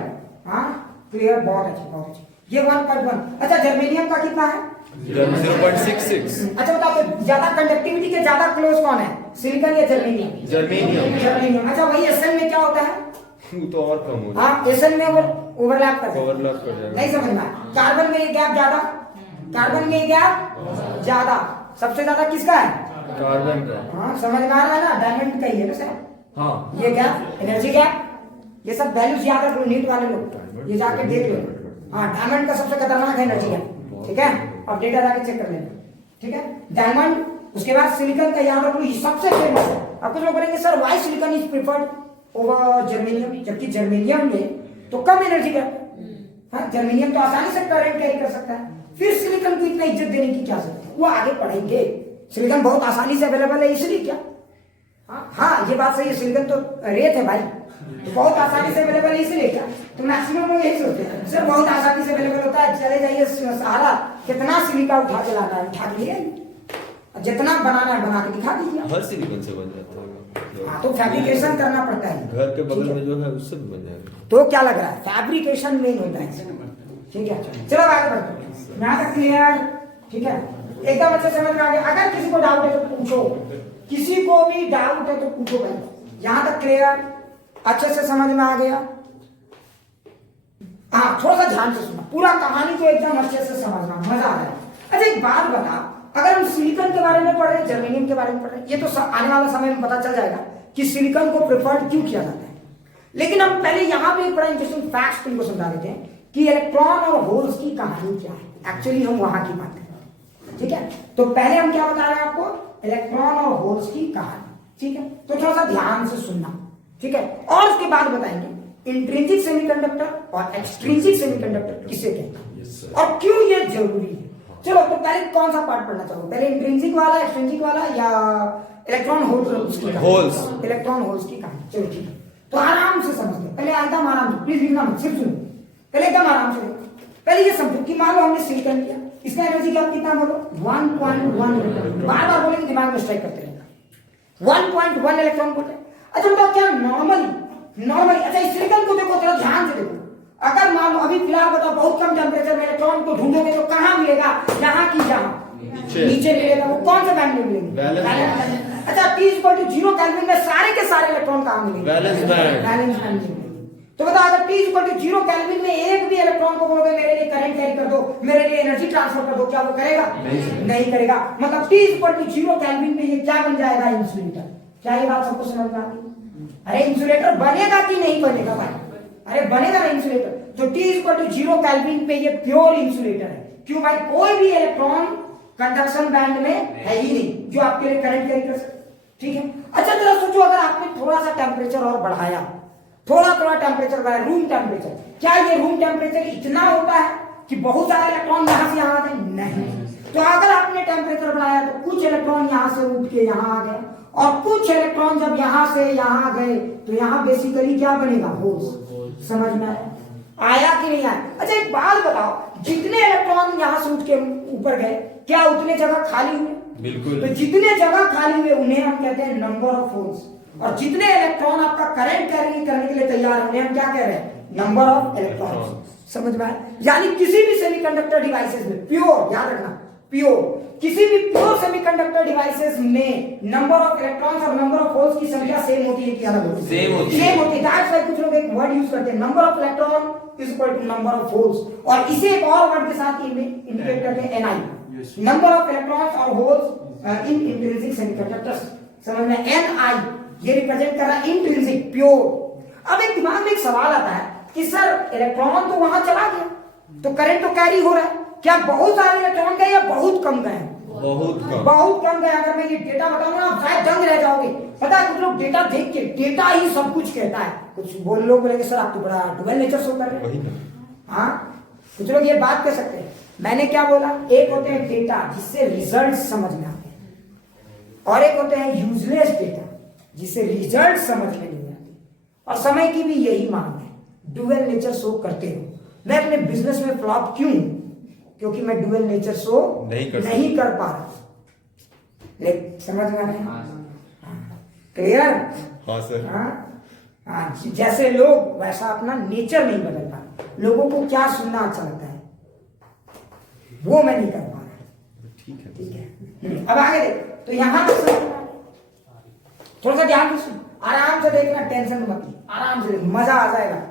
हाँ क्लियर, बहुत अच्छी बहुत अच्छी। ये 1.1। अच्छा जर्मेनियम का कितना है? 0.66। अच्छा बताओ तो ज्यादा कंडक्टिविटी के ज्यादा क्लोज कौन है, सिलिकॉन या जर्मेनियम? जर्मेनियम। अच्छा वही एसएन में क्या होता है? वो तो और कम हो जाएगा। हाँ एसएन में ओवरलैप कर जाएगा। नहीं समझ में आया? कार्बन में ये गैप ज्यादा, कार्बन में ये गैप ज्यादा। सबसे ज्यादा किसका है? कार्बन का। हाँ समझ में आ रहा है ना, डायमंड का ही है ना सर। हाँ ये गैप, एनर्जी गैप, ये सब वैल्यूज याद रख लो नीट वाले लोग, ये जाके देख लो। हाँ डायमंड का सबसे खतरनाक एनर्जी गैप, ठीक है? अब डेटा जाके चेक कर लेना, ठीक है? डायमंड, उसके बाद सिलिकॉन का याद रख लो, ये सबसे फेमस है। अब कुछ लोग बोलेंगे sir why silicon is preferred over germanium, जबकि जर्मेनियम में तो कम एनर्जी गैप। हाँ जर्मेनियम तो आसानी से करंट कैरी कर सकता है, फिर सिलिकॉन को इतना इज्जत देने की क्या जरूरत है? वो आगे पढ़ेंगे। सिलिकॉन बहुत आसानी से अवेलेबल है इसलिए क्या? हाँ ये बात सही है, सिलिकॉन तो रेत है भाई, तो बहुत आसानी से अवेलेबल है इसलिए क्या? तो मैक्सिमम लोग यही सोचते हैं सर बहुत आसानी से अवेलेबल होता है, चले जाइए सहारा, कितना सिलिका उठा के लाना है, उठा के लिए जितना बनाना है बना के दिखा दीजिए। हर सिलिकॉन से बन जाता है। हाँ तो फैब्रिकेशन करना पड़ता है, घर के बगल में जो है उससे भी बन जाएगा। तो क्या लग रहा है? फैब्रिकेशन मेन होता है, ठीक है? चलो आगे बढ़ते हैं, यहाँ तक क्लियर, ठीक है? एकदम अच्छे समझ में आ गया। अगर किसी को डाउट है तो पूछो, किसी को भी डाउट है तो पूछो भाई। यहाँ तक क्लियर, अच्छे से समझ में आ गया? हाँ थोड़ा सा ध्यान से सुना, पूरा कहानी को एकदम अच्छे से समझना, मजा आ रहा है। अच्छा एक बात बता, अगर हम सिलिकॉन के बारे में पढ़ रहे हैं, जर्मेनियम के बारे में पढ़ रहे हैं, ये तो आने वाला समय में पता चल जाएगा कि सिलिकॉन को प्रेफर्ड क्यों किया जाता है। लेकिन हम पहले यहाँ पे एक बड़ा इंटरेस्टिंग फैक्ट तुमको समझा देते हैं कि इलेक्ट्रॉन और होल्स की कहानी क्या है। एक्चुअली हम वहां की बात करें, ठीक है? तो पहले हम क्या बता रहे हैं आपको, इलेक्ट्रॉन और होल्स की कहानी, ठीक है? तो थोड़ा सा ध्यान से सुनना, ठीक है? और उसके बाद बताएंगे इंट्रिंसिक सेमीकंडक्टर और एक्सट्रिंसिक सेमीकंडक्टर किसे कहते हैं और क्यों ये जरूरी है। चलो तो पहले कौन सा पार्ट पढ़ना चाहोगे, पहले इंट्रिंसिक वाला, एक्सट्रिंसिक वाला, या इलेक्ट्रॉन होल्स की होल्स, इलेक्ट्रॉन होल्स की कहानी? चलो ठीक है, तो आराम से समझते, पहले एकदम आराम से, प्लीज लिखना मत, सिर्फ सुनो, पहले एकदम आराम से। पहले ये समझो कि मान लो हमने सिलिकॉन लिया, इसका एनर्जी गैप कितना बोलो? 1.1। बार बार बोलेंगे दिमाग में स्ट्राइक करते रहेगा, 1.1 इलेक्ट्रॉन वोल्ट है। अच्छा बताओ क्या नॉर्मली अच्छा इस सिलिकॉन को देखो, थोड़ा ध्यान से देखो, अगर मान लो अभी फिलहाल बताओ बहुत कम टेम्परेचर में इलेक्ट्रॉन को ढूंढोगे तो कहां मिलेगा? यहाँ की यहाँ नीचे मिलेगा। वो कौन से बैंड में मिलेंगे? अच्छा T=0 केल्विन में सारे के सारे इलेक्ट्रॉन कहां मिलेंगे? Valence band. तो बताओ अगर T=0 केल्विन में एक भी इलेक्ट्रॉन को बोलोगे मेरे लिए करंट कैरी कर दो, मेरे लिए एनर्जी ट्रांसफर कर दो, क्या वो करेगा? नहीं करेगा। मतलब T=0 केल्विन में ये क्या बन जाएगा? इंसुलेटर। क्या ये बात सबको समझ में आ गई? अरे इंसुलेटर बनेगा कि नहीं बनेगा भाई? अरे बनेगा ना इंसुलेटर। तो T=0 केल्विन पे ये प्योर इंसुलेटर है। क्यों भाई? कोई भी इलेक्ट्रॉन कंडक्शन बैंड में है ही नहीं जो आपके लिए करंट कैरी कर सके, ठीक है? अच्छा जरा सोचो अगर आपने थोड़ा सा टेम्परेचर और बढ़ाया, थोड़ा टेम्परेचर बढ़ाया, रूम टेम्परेचर, क्या ये रूम टेम्परेचर इतना होता है कि बहुत सारे इलेक्ट्रॉन यहां से यहां आ गए? नहीं। तो अगर आपने टेम्परेचर बढ़ाया तो कुछ इलेक्ट्रॉन यहां से उठ के यहां आ गए, और कुछ इलेक्ट्रॉन जब यहां से यहां आ गए तो यहां बेसिकली क्या बनेगा? होल्स। समझ में आया कि नहीं आया? अच्छा एक बात बताओ, जितने इलेक्ट्रॉन यहां से उठ के ऊपर गए क्या उतने जगह खाली हुए? बिल्कुल। तो जितने जगह खाली हुए उन्हें हम कहते हैं नंबर ऑफ होल्स, और जितने इलेक्ट्रॉन आपका करंट कैरी करने के लिए तैयार है उन्हें हम क्या कह रहे हैं? Number of electrons. समझ में आया? यानी किसी भी सेमीकंडक्टर डिवाइसेस में प्योर, याद रखना प्योर, किसी भी प्योर सेमीकंडक्टर डिवाइसेस में नंबर ऑफ इलेक्ट्रॉन्स और नंबर ऑफ होल्स की संख्या सेम होती है कि अलग होती है? सेम होती है। दैट्स व्हाई कुछ लोग एक वर्ड यूज करते हैं, number of electron is equal to number of holes, और इसे एक और वर्ड के साथ इंडिकेट करते हैं Ni, नंबर ऑफ इलेक्ट्रॉन्स और होल्स इन इंट्रिंसिक सेमीकंडक्टर्स। समझ में? Ni ये रिप्रेजेंट कर रहा है इंट्रिंसिक, प्योर। अब एक दिमाग में एक सवाल आता है कि सर इलेक्ट्रॉन तो वहां चला गया तो करंट तो कैरी हो रहा है, क्या बहुत सारे इलेक्ट्रॉन गए या बहुत कम गए? बहुत कम। बहुत कम गए। अगर मैं ये डेटा बताऊंगा आप शायद दंग रह जाओगे। पता है कुछ लोग डेटा देख के, डेटा ही सब कुछ कहता है। कुछ लोग बोलेंगे सर आप तो बड़ा डुअल नेचर शो कर रहे वही हैं। ना। हाँ, कुछ लोग ये बात कह सकते हैं। मैंने क्या बोला, एक होते हैं डेटा जिससे रिजल्ट समझ में आते हैं, और एक होते हैं यूजलेस डेटा जिससे रिजल्ट समझ में नहीं आते। और समय की भी यही मांग है, डुअल नेचर शो करते हो। मैं अपने बिजनेस में फ्लॉप क्यों? क्योंकि मैं डुअल नेचर शो नहीं कर पा रहा। लेकिन समझ में आया? क्लियर? हाँ सर। हाँ, जैसे लोग वैसा अपना नेचर नहीं बदल पा रहा। लोगों को क्या सुनना अच्छा लगता है वो मैं नहीं कर पा रहा। ठीक है। ठीक है, अब आगे देख। तो यहां थोड़ा सा ध्यान से सुन, आराम से देखना, टेंशन मत ली, आराम से देख, मजा आ जाएगा।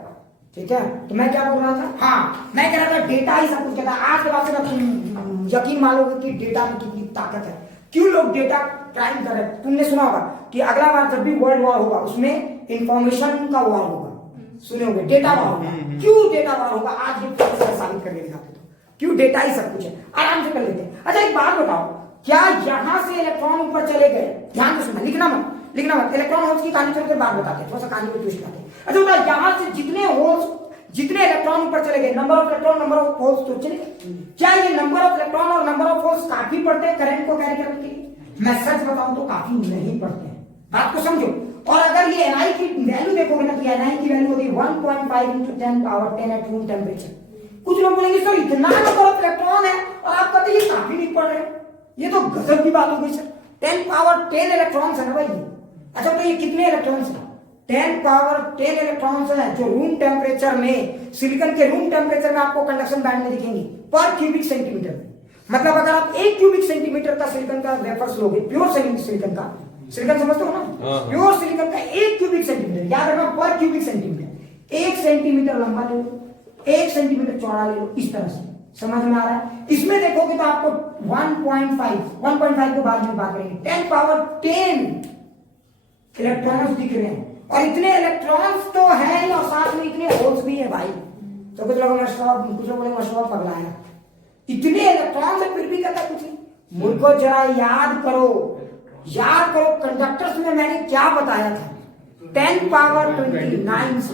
ठीक है, तो मैं क्या बोल रहा था? हाँ, मैं कह रहा था डेटा ही सब कुछ कहता है। आज के बाद से ना तुम यकीन मानोगे कि डेटा में कितनी ताकत है। क्यों लोग डेटा क्राइम कर रहे हैं? तुमने सुना होगा कि अगला बार जब भी वर्ल्ड वॉर होगा उसमें इंफॉर्मेशन का वॉर होगा, सुने होंगे, डेटा वॉर होगा। क्यों डेटा वॉर होगा? आज ये साबित करके दिखाते तो क्यों डेटा ही सब कुछ है। आराम से कर लेते हैं। अच्छा एक बात बताओ, क्या यहां से इलेक्ट्रॉन ऊपर चले गए? ध्यान से सुनना, लिखना मत। इलेक्ट्रॉन होल्स की कहानी चलकर बात बताते हैं, थोड़ा सा कहानी को ट्विस्ट करते हैं। अच्छा बताओ, यहां से जितने इलेक्ट्रॉन ऊपर चले गए, number of electron, number of holes तो चले गए। क्या ये नंबर ऑफ इलेक्ट्रॉन और नंबर ऑफ होल्स काफी पड़ते हैं करंट को कैरी करने के लिए? मैं सच बताऊं तो काफी नहीं पड़ते हैं। बात को समझो। और अगर ये Ni की वैल्यू देखोगे ना, तो Ni की वैल्यू होती है 1.5 into 10 power 10 at room temperature। कुछ लोग बोलेंगे सर इतना नंबर ऑफ इलेक्ट्रॉन है और आप कहते हैं ये काफी नहीं पड़ रहे, ये तो गजब की बात हो गई सर। 10 power 10 इलेक्ट्रॉन्स है ना भाई। अच्छा तो ये कितने इलेक्ट्रॉन्स है? 10 power 10 इलेक्ट्रॉन्स है, जो रूम टेम्परेचर में, सिलिकॉन के रूम टेम्परेचर में आपको कंडक्शन बैंड में दिखेंगे पर क्यूबिक सेंटीमीटर में। मतलब अगर आप 1 क्यूबिक सेंटीमीटर का सिलिकॉन का वेफर्स लोगे, प्योर सिलिकॉन का, सिलिकॉन समझते हो ना, प्योर सिलिकॉन का 1 क्यूबिक सेंटीमीटर, याद रखना पर क्यूबिक सेंटीमीटर, 1 सेंटीमीटर लंबा ले लो, 1 सेंटीमीटर चौड़ा ले लो, इस तरह से। समझ में आ रहा है? इसमें देखोगे तो आपको 1.5 के बाद में बात करेंगे, 10 power 10 इलेक्ट्रॉन्स दिख रहे हैं। और इतने इलेक्ट्रॉन्स तो है और साथ में इतने होल्स भी है भाई। तो कुछ लोगों ने पगलाया, इतने इलेक्ट्रॉन्स है फिर भी कहता कुछ नहीं। मुझको जरा याद करो कंडक्टर्स में मैंने क्या बताया था? 10 power 29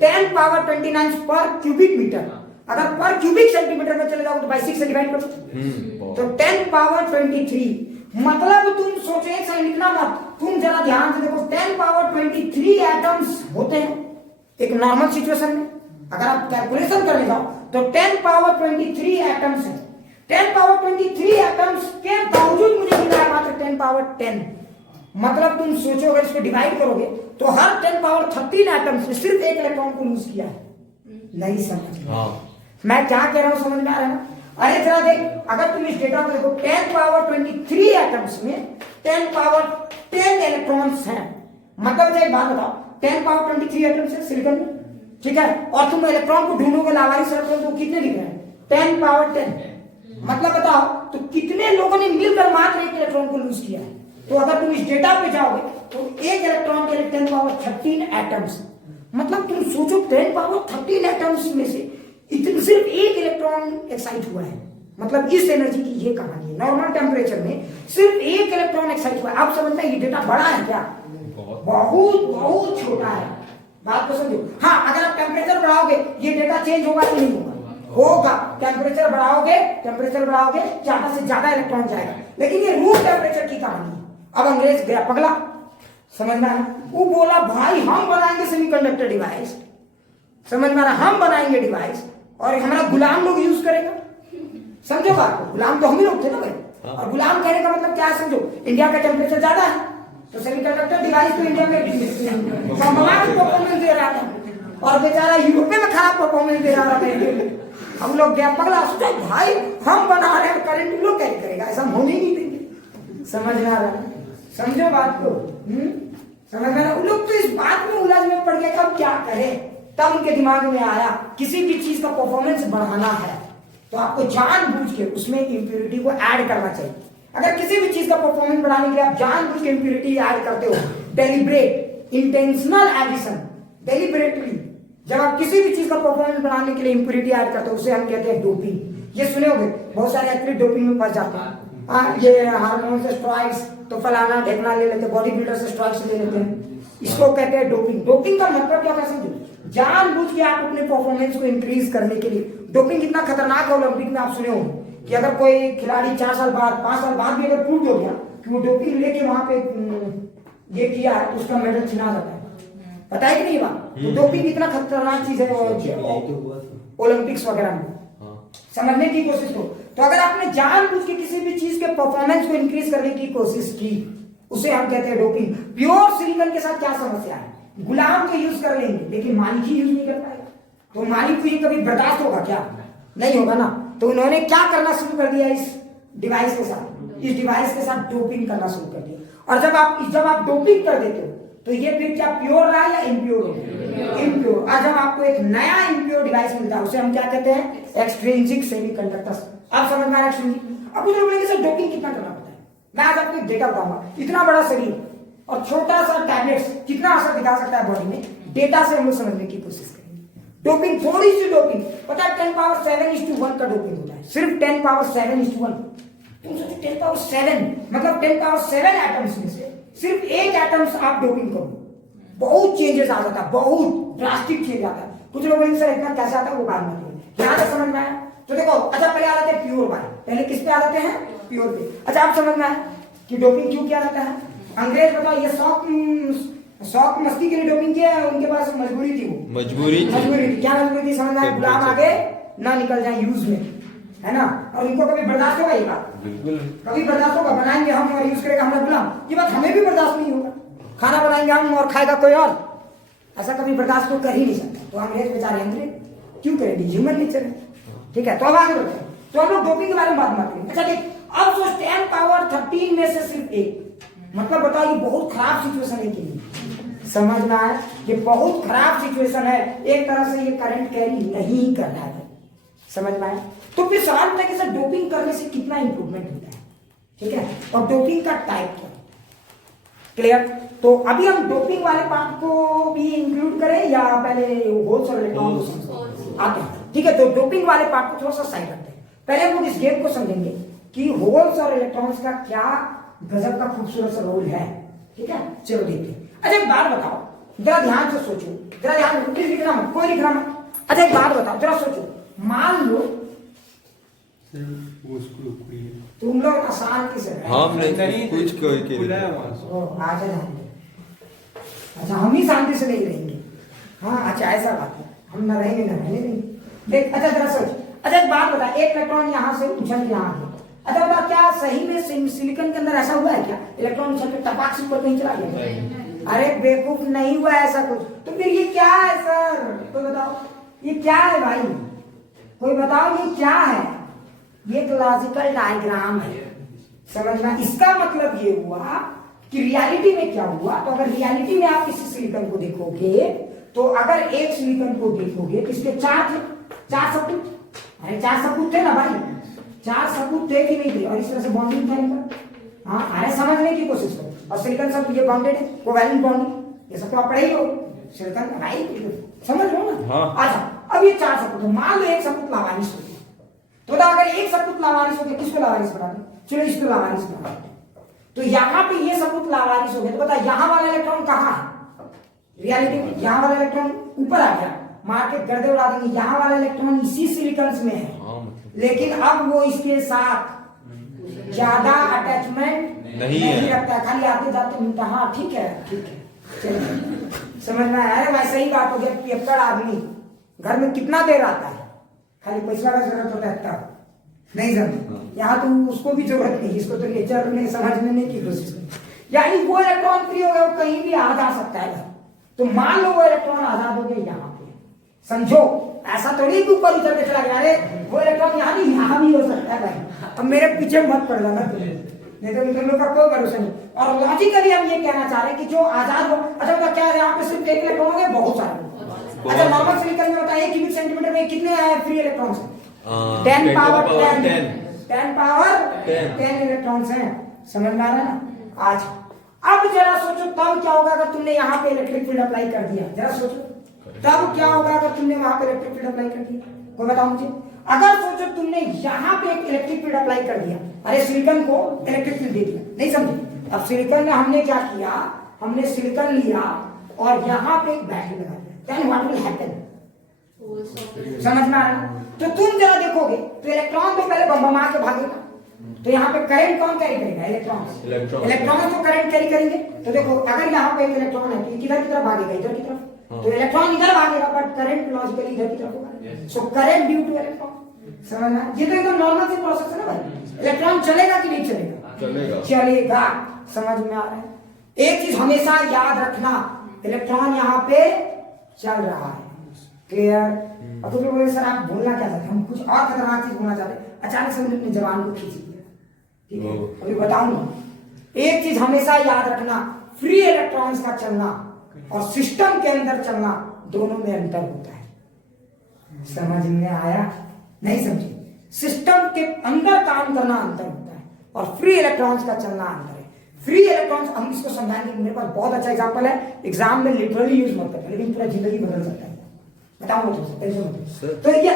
10 power 29 पर क्यूबिक मीटर। अगर पर क्यूबिक सेंटीमीटर में चले जाओ तो बाई 6 से डिवाइड कर दो, तो 10 power 23। मतलब तुम सोचे, एक सेकंड लिखना मत, तुम जरा ध्यान से देखो, 10 power 23 एटम्स होते हैं एक नॉर्मल सिचुएशन में। अगर आप कैलकुलेशन करने जाओ तो 10 power 23 एटम्स है। 10 power 23 एटम्स के बावजूद मुझे मिला है मात्र 10 power 10। मतलब तुम सोचो अगर इसको डिवाइड करोगे तो हर 10 power 13 एटम्स ने सिर्फ एक इलेक्ट्रॉन को लूज किया है। नहीं समझ मैं क्या कह रहा हूं, समझ में आ रहा है ना? अरे जरा देख, अगर तुम इस डेटा को देखो, 10 power 23 एटम्स में 10 power 10 इलेक्ट्रॉन्स हैं। मतलब एक बात बताओ, 10 power 23 एटम्स है सिलिकॉन में, ठीक है, और तुम इलेक्ट्रॉन को ढूंढोगे लावारिस इलेक्ट्रॉन तो कितने दिख रहे हैं? 10 power 10। मतलब बताओ तो कितने लोगों ने मिलकर मात्र एक इलेक्ट्रॉन को लूज किया है। तो अगर तुम इस डेटा पे जाओगे तो एक इलेक्ट्रॉन के लिए 10 power 13 एटम्स। मतलब तुम सोचो 10 power 13 एटम्स में से इतने सिर्फ एक इलेक्ट्रॉन एक्साइट हुआ है। मतलब इस एनर्जी की ये कहानी है। नॉर्मल टेम्परेचर में सिर्फ एक इलेक्ट्रॉन एक्साइट हुआ है। आप समझते हैं ये डेटा बड़ा है क्या? बहुत छोटा है। बात को समझो। हाँ, अगर आप टेम्परेचर बढ़ाओगे ये डेटा चेंज होगा कि नहीं होगा? टेम्परेचर बढ़ाओगे ज्यादा से ज्यादा इलेक्ट्रॉन जाएगा। लेकिन ये रूम टेम्परेचर की कहानी है। अब अंग्रेज गया पगला, समझ में आया? वो बोला भाई हम बनाएंगे सेमीकंडक्टर डिवाइस, समझ में आ रहा, हम बनाएंगे डिवाइस और हमारा गुलाम लोग यूज करेगा। समझो बात को, गुलाम तो हम ही लोग थे ना भाई। और गुलाम कहने का मतलब क्या है समझो, इंडिया का टेम्परेचर ज्यादा है तो सेमीकंडक्टर डिवाइस तो इंडिया में परफॉर्मेंस दे रहा था और बेचारा यूरोप में खराब परफॉर्मेंस दे रहा था। हम लोग गया पगला, सोचा भाई हम बना रहे हैं, करंट लोग कैरी करेगा, ऐसा हम होने नहीं देंगे। समझ में आ रहा है? समझो बात को, समझ में आ रहा? लोग तो इस बात में उलझ में पड़ गए, अब क्या करें? तब उनके दिमाग में आया किसी भी चीज का परफॉर्मेंस बढ़ाना है तो आपको जानबूझ के उसमें इंप्योरिटी को ऐड करना चाहिए। अगर किसी भी चीज का परफॉर्मेंस बढ़ाने के लिए आप जानबूझ के इंप्योरिटी ऐड करते हो, डेलिब्रेट इंटेंशनल एडिशन, डेलिब्रेटली जब आप किसी भी चीज का परफॉर्मेंस बढ़ाने के लिए इंप्योरिटी ऐड करते हो उसे हम कहते हैं डोपिंग। ये सुने होंगे बहुत सारे एथलीट डोपिंग में फंस जाते हैं। हाँ, ये हार्मोन से स्ट्रॉइड्स तो फलाना ढेकना ले लेते हैं, बॉडी बिल्डर से स्ट्रॉइड्स ले लेते हैं, इसको कहते हैं डोपिंग। डोपिंग का मतलब क्या समझो, जानबूझ के आप अपने परफॉर्मेंस को इंक्रीज करने के लिए। डोपिंग कितना खतरनाक है ओलंपिक में, आप सुने होंगे कि अगर कोई खिलाड़ी 4 साल बाद 5 साल बाद भी अगर प्रूव हो गया कि वो डोपिंग लेके वहां पे ये किया है तो उसका मेडल छिना जाता है। पता है कि नहीं बात? तो डोपिंग कितना खतरनाक चीज है ओलंपिक्स वगैरह में, समझने की कोशिश करो। तो अगर आपने जानबूझ के किसी भी चीज के परफॉर्मेंस को इंक्रीज करने की कोशिश की, उसे हम कहते हैं डोपिंग। प्योर सिलिकॉन के साथ क्या समस्या है, गुलाम तो यूज कर लेंगे लेकिन मालिक ही यूज नहीं कर पाएगा, तो मालिक को ये कभी बर्दाश्त होगा क्या? नहीं होगा ना। तो उन्होंने क्या करना शुरू कर दिया इस डिवाइस के साथ, इस डिवाइस के साथ डोपिंग करना शुरू कर दिया। और जब आप डोपिंग कर देते हो तो ये फिर क्या प्योर रहा या इम्प्योर हो? इम्प्योर। और जब आपको एक नया इम्प्योर डिवाइस मिलता है उसे हम क्या कहते हैं, एक्सट्रिंसिक सेमीकंडक्टर्स। आप समझ में आ रहा है? अब कुछ लोग बोलेंगे सर डोपिंग कितना करना पड़ता है। मैं आज आपको एक डेटा बताऊंगा, इतना बड़ा शरीर और छोटा सा टैबलेट्स कितना असर दिखा सकता है बॉडी में, डेटा से हम लोग समझने की कोशिश करेंगे। डोपिंग, थोड़ी सी डोपिंग, पता है 10 पावर 7:1 का डोपिंग होता है, सिर्फ 10 पावर 7:1। तुम सोचो 10 पावर 7 मतलब 10 पावर 7 एटम्स में से सिर्फ 8 एटम्स आप डोपिंग करो, बहुत चेंजेस आ जाता है, बहुत ड्रास्टिक चेंज आता है। कुछ लोग बोलेंगे सर इतना कैसे आता है, वो बात नहीं यहाँ तक समझ में आया। तो देखो, अच्छा पहले आ जाते हैं प्योर वाले, पहले किस पे आ जाते हैं, प्योर पे। अच्छा आप समझ में आया कि डोपिंग क्यों किया जाता है। अंग्रेज बताओ, ये शौक मस्ती के लिए डोपिंग किया, उनके पास मजबूरी थी, वो मजबूरी थी। क्या मजबूरी थी समझ में आया, गुलाम आगे ना निकल जाए यूज में, है ना। और इनको कभी बर्दाश्त होगा ये बात, बिल्कुल कभी बर्दाश्त होगा। बनाएंगे हम और यूज करेगा हमारा गुलाम, ये बात हमें भी बर्दाश्त नहीं होगा। खाना बनाएंगे हम और खाएगा कोई और, ऐसा कभी बर्दाश्त तो कर ही नहीं सकता। तो अंग्रेज बेचारे अंग्रेज क्यों करेंगे, ह्यूमन नेचर है। ठीक है, तो अब आगे बढ़ते हैं। तो हम लोग डोपिंग के बारे में बात करेंगे। अच्छा ठीक, अब सोच 10 पावर 13 में से सिर्फ 1, मतलब बताओ ये बहुत खराब सिचुएशन है कि नहीं। समझ में आया, ये बहुत खराब सिचुएशन है, एक तरह से ये करंट कैरी नहीं कर रहा है। समझ में आया। तो फिर सवाल उठता है कि सर डोपिंग करने से कितना इंप्रूवमेंट होता है, ठीक है, और डोपिंग का टाइप क्या, क्लियर। तो अभी हम डोपिंग वाले पार्ट को भी इंक्लूड करें या पहले होल्स और इलेक्ट्रॉन को समझते आते हैं। ठीक है, तो डोपिंग वाले पार्ट को थोड़ा सा साइड रखते हैं। पहले हम लोग इस गेम को समझेंगे कि होल्स और इलेक्ट्रॉन्स का क्या गजब का खूबसूरत सा रोल है। ठीक है, चलो देखते हैं। अच्छा एक बात बताओ, जरा ध्यान से सोचो, जरा ध्यान, लिखना मत, कोई लिखना मत। अच्छा एक बात बताओ, जरा सोचो, मान लो तुम लोग अशांति से कुछ अच्छा हम ही शांति से नहीं रहेंगे। हाँ अच्छा ऐसा बात है, हम ना रहेंगे ना रहने देंगे। देख अच्छा जरा सोच, अच्छा एक बात बता, एक इलेक्ट्रॉन यहाँ से उछल के यहाँ गया। अच्छा बता, क्या सही में सिलिकॉन के अंदर ऐसा हुआ है क्या, इलेक्ट्रॉन उछल के टपाक से ऊपर कहीं चला गया? अरे बेवकूफ, नहीं हुआ ऐसा कुछ। तो फिर ये क्या है सर, कोई बताओ ये क्या है भाई, कोई बताओ ये क्या है। ये एक लॉजिकल डायग्राम है, समझ में। इसका मतलब ये हुआ कि रियलिटी में क्या हुआ। तो अगर रियलिटी में आप किसी सिलिकॉन को देखोगे, तो अगर एक सिलिकॉन को देखोगे तो इसके 4 सबूत, अरे 4 सबूत थे ना भाई, 4 सबूत थे कि नहीं थे, और इस तरह से बॉन्डिंग था इनका। हाँ अरे समझने की कोशिश करो। और सिलिकॉन सब ये बॉन्डेड है, कोवैलेंट बॉन्डिंग, ये सब तो आप पढ़े ही हो सिलिकॉन भाई, समझ लो ना। हाँ। अच्छा अब ये 4 सबूत, मान लो एक सबूत लावारिस हो गया, तो अगर एक सबूत लावारिस हो गया, किसको लावारिस बना दे, चलो इसको लावारिस बना दे। तो यहाँ पे ये सबूत लावारिस हो गया, तो बता यहाँ वाला इलेक्ट्रॉन कहाँ है रियलिटी में, यहाँ वाला इलेक्ट्रॉन ऊपर आ गया, मार के गर्दे उड़ा देंगे। यहाँ वाला इलेक्ट्रॉन इसी सिलिकॉन में है, लेकिन अब वो इसके साथ ज्यादा अटैचमेंट नहीं रखता, खाली आते जाते मिलता। हाँ ठीक है चलिए समझ में आया। अरे वैसे ही बात हो गया, पियक्कड़ आदमी घर में कितना देर आता है, खाली पैसा का जरूरत होता है तब, नहीं समझ। यहाँ तो उसको भी जरूरत नहीं, इसको तो नेचर में समझने नहीं की कोशिश करें। यानी वो इलेक्ट्रॉन फ्री हो गया, वो कहीं भी आ जा सकता है। तो मान लो वो इलेक्ट्रॉन आजाद हो गया यहाँ पे, समझो ऐसा थोड़ी कि ऊपर उछल के चला गया। अरे वो इलेक्ट्रॉन यहाँ भी हो सकता है भाई, अब मेरे पीछे मत पड़ जाना नहीं तो तुम लोग का कोई भरोसा नहीं। और लॉजिकली हम ये कहना चाह रहे हैं कि जो आजाद हो, अच्छा क्या है यहाँ पे सिर्फ एक इलेक्ट्रॉन हो गया, बहुत सारे। अच्छा नॉर्मल सिलिकॉन में बताइए क्यूबिक सेंटीमीटर में कितने फ्री इलेक्ट्रॉन्स हैं? 10 पावर 10 इलेक्ट्रॉन्स हैं, समझ में आ रहा है ना। आज अब जरा सोचो तब क्या होगा अगर तुमने यहाँ पे इलेक्ट्रिक फील्ड अप्लाई कर दिया, जरा सोचो तब क्या होगा अगर तुमने वहां पे इलेक्ट्रिक फील्ड अप्लाई कर दिया, कोई बताओ मुझे। अगर सोचो तुमने यहाँ पे एक इलेक्ट्रिक फील्ड अप्लाई कर दिया, अरे सिलिकॉन को इलेक्ट्रिक फील्ड दे दिया, नहीं समझे? अब सिलिकॉन में हमने क्या किया, हमने सिलिकॉन लिया और यहाँ पे एक बैटरी लगा दिया, देन व्हाट विल हैपन? समझ में आ रहा? तो तुम जरा देखोगे तो इलेक्ट्रॉन तो पहले बम के भागेगा, तो यहाँ पे करंट कौन कैरी करेगा? इलेक्ट्रॉन तो करंट कैरी करेंगे। तो देखो अगर यहाँ पे एक इलेक्ट्रॉन है तो किधर की तरफ भागेगा? इधर की तरफ। तो इलेक्ट्रॉन इधर भागेगा बट करंट लॉजिकली इधर की तरफ होगा। So current due two electron. समझ में? ये तो एकदम नॉर्मल सी प्रोसेस है ना भाई। इलेक्ट्रॉन चलेगा कि नहीं चलेगा? चलेगा। समझ में आ रहा है? एक चीज हमेशा याद रखना, इलेक्ट्रॉन यहाँ पे चल रहा है। क्लियर? अब तो बोले सर आप बोलना क्या चाहते हैं? हम कुछ और खतरनाक चीज बोलना चाहते हैं, अचानक से अपनी जबान को खींच लिया। ठीक है, अभी बताऊंगा। एक चीज हमेशा याद रखना, फ्री इलेक्ट्रॉन्स का चलना और सिस्टम के अंदर चलना, दोनों में अंतर होता है। समझ में आया? नहीं समझे? सिस्टम के अंदर काम करना अंतर होता है और फ्री इलेक्ट्रॉन्स का चलना अंतर है। फ्री इलेक्ट्रॉन्स हम इसको समझाएंगे, मेरे पास बहुत अच्छा एग्जांपल है, एग्जाम में लिटरली यूज मत करते, लेकिन पूरा जिंदगी बदल सकता है। बताऊंगा तुमसे, तो ये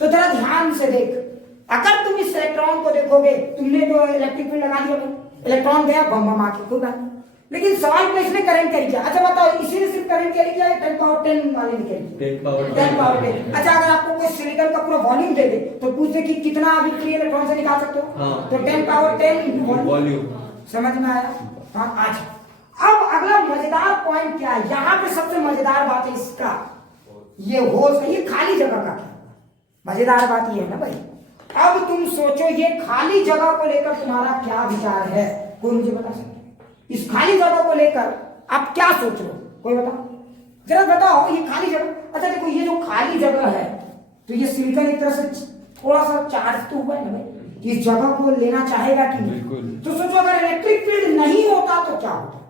तो जरा ध्यान से देख, अगर तुम इस इलेक्ट्रॉन को देखोगे, तुमने जो इलेक्ट्रिक फील्ड लगा दिया, इलेक्ट्रॉन गया बम बम आके, कोई बात नहीं। लेकिन सवाल में इसने करंट कैरी किया। अच्छा बताओ, इसी ने सिर्फ करंट कैरी किया है 10 पावर 10 वाले ने कैरी किया? 10 पावर 10। अच्छा अगर आपको कोई सिलिकॉन का पूरा वॉल्यूम दे दे तो पूछे कि कितना अभी फ्री इलेक्ट्रॉन से निकाल सकते हो? तो 10 पावर 10 वॉल्यूम। समझ में आया? हाँ। आज अब अगला मजेदार पॉइंट क्या है, यहाँ पे सबसे मजेदार बात है इसका, ये होल, ये खाली जगह का क्या मजेदार बात ये है ना भाई। अब तुम सोचो ये खाली जगह को लेकर तुम्हारा क्या विचार है? कोई मुझे बता सकता? इस खाली जगह को लेकर आप क्या सोच रहे हो? कोई बताओ, जरा बताओ। ये खाली जगह, अच्छा देखो ये जो खाली जगह है, तो ये सिलिकॉन एक तरह से थोड़ा सा चार्ज तो हुआ है ना भाई, इस जगह को लेना चाहेगा कि नहीं? तो सोचो अगर इलेक्ट्रिक फील्ड नहीं होता तो क्या होता?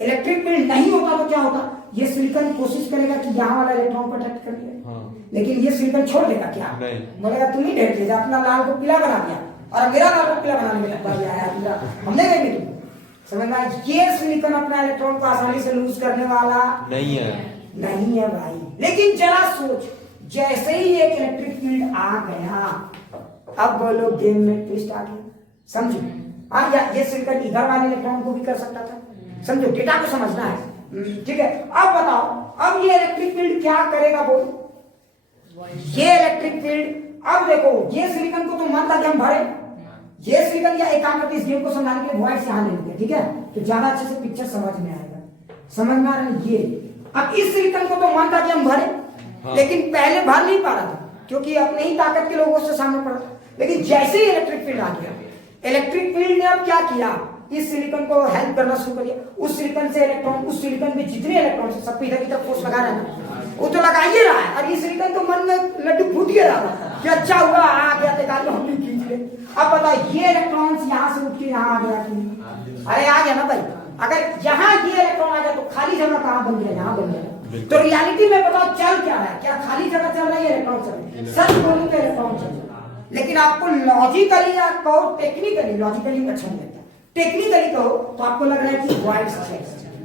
इलेक्ट्रिक फील्ड नहीं होता तो क्या होता? ये सिलिकॉन कोशिश करेगा कि यहाँ वाला इलेक्ट्रॉन को अट्रैक्ट कर ले, लेकिन ये सिलिकॉन छोड़ देगा क्या? बोलेगा तुम ही ढेर दिया, अपना लाल को पीला बना दिया और मेरा लाल को पीला बनाने में लगता है, हमने देंगे तुम। समझ में? ये सिलिकॉन अपना इलेक्ट्रॉन को आसानी से लूज करने वाला नहीं है भाई। लेकिन जरा सोच, जैसे ही एक इलेक्ट्रिक फील्ड आ गया, अब बोलो गेम में ट्विस्ट आ गया। समझो? हाँ, ये सिलिकॉन इधर वाले इलेक्ट्रॉन को भी कर सकता था। समझो, डेटा को समझना है। ठीक है, अब बताओ, अब ये इलेक्ट्रिक फील्ड क्या करेगा? बोलो, ये इलेक्ट्रिक फील्ड, अब देखो ये सिलिकॉन को तो मन था कि हम भरे, ये सिलिकॉन या एक काम करते इस गेम को समझाने के लिए वॉइड से यहां ले लेते, ठीक है, तो ज्यादा अच्छे से पिक्चर समझ में आएगा। समझ में आ रहा है? ये अब इस सिलिकॉन को तो मन था कि हम भरे, लेकिन पहले भर नहीं पा रहा था क्योंकि अपने ही ताकत के लोगों से सामने पड़ा था। लेकिन जैसे ही इलेक्ट्रिक फील्ड आ गया, इलेक्ट्रिक फील्ड ने अब क्या किया? इस सिलिकॉन को हेल्प करना शुरू कर दिया। उस सिलिकॉन से इलेक्ट्रॉन, उस सिलिकॉन में जितने इलेक्ट्रॉन से सब इधर की तरफ फोर्स लगा रहा है, वो तो लगा ही रहा है। और ये सिलिकॉन तो मन में लड्डू फूट ही रहा था कि अच्छा हुआ आ गया, तो हम भी खींच ले। अब बताओ ये इलेक्ट्रॉन्स यहाँ से उठ के यहाँ आ गया कि? अरे आ गया ना भाई। अगर यहाँ ये इलेक्ट्रॉन आ गया तो खाली जगह कहाँ बन गया? यहाँ बन गया। तो रियलिटी में बताओ चल क्या रहा है? क्या खाली जगह चल रहा है? इलेक्ट्रॉन चल रहा है। सच बोलूं तो इलेक्ट्रॉन चल रहा है, लेकिन आपको लॉजिकली या कहो टेक्निकली, लॉजिकली अच्छा नहीं लगता, टेक्निकली कहो तो आपको लग रहा है कि वॉइड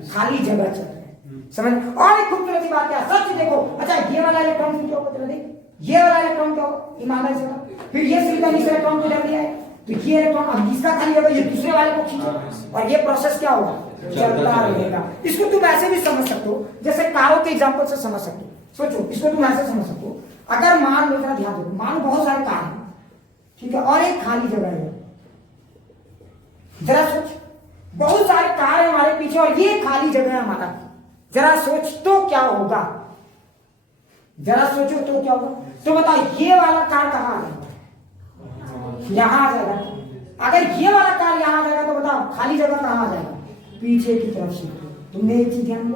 खाली जगह चल रहा है। समझ? और एक खूबसूरत सी बात क्या, सच देखो। अच्छा ये वाला इलेक्ट्रॉन क्या होगा? ये वाला इलेक्ट्रॉन क्या होगा? ईमानदारी से, फिर ये सिलिकॉन इस इलेक्ट्रॉन को ले लिया है, तो ये इलेक्ट्रॉन अब इसका खाली होगा, ये दूसरे वाले को खींचेगा और ये प्रोसेस क्या होगा? चलता रहेगा। इसको तुम ऐसे भी समझ सकते हो, जैसे कारों के एग्जांपल से समझ सकते हो। सोचो, इसको तुम ऐसे समझ सकते हो, अगर मान लो, जरा ध्यान दो, मान लो बहुत सारे कार हैं, ठीक है, और एक खाली जगह है। जरा सोच, बहुत सारे कार है हमारे पीछे और ये खाली जगह है हमारा। जरा सोच तो क्या होगा? जरा सोचो तो क्या होगा? तो बताओ ये वाला कार कहाँ आ जाएगा? यहाँ आ जाएगा। अगर ये वाला कार यहाँ आ जाएगा तो बताओ खाली जगह कहाँ आ जाएगा? पीछे की तरफ से। तुमने एक चीज ध्यान दो।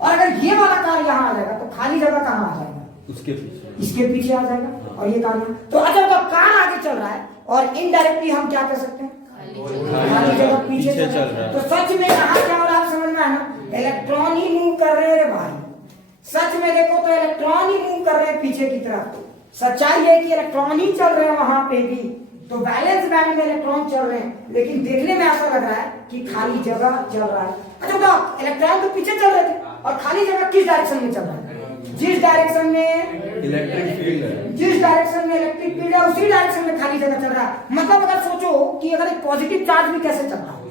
और अगर ये वाला कार यहाँ आ जाएगा तो खाली जगह कहाँ आ जाएगा? उसके पीछे, इसके पीछे आ जाएगा। और ये कार, तो अच्छा तो कार आगे चल रहा है और इनडायरेक्टली हम क्या कर सकते हैं? खाली जगह पीछे चल रहा है। तो सच में यहाँ क्या हो रहा है? समझ में आया ना? इलेक्ट्रॉन ही मूव कर रहे हैं भाई। सच में देखो तो इलेक्ट्रॉन ही मूव कर रहे हैं पीछे की तरफ। सच्चाई है कि इलेक्ट्रॉन ही चल रहे हैं वहां पे भी, तो बैलेंस बैंड में इलेक्ट्रॉन चल रहे हैं, लेकिन देखने में ऐसा लग रहा है कि खाली जगह चल रहा है। अच्छा बताओ, इलेक्ट्रॉन तो पीछे चल रहे थे और खाली जगह किस डायरेक्शन में चल रहा है? जिस डायरेक्शन में इलेक्ट्रिक फील्ड है। जिस डायरेक्शन में इलेक्ट्रिक फील्ड है उसी डायरेक्शन में खाली जगह चल रहा है। मतलब अगर सोचो कि अगर एक पॉजिटिव चार्ज भी कैसे चलता है,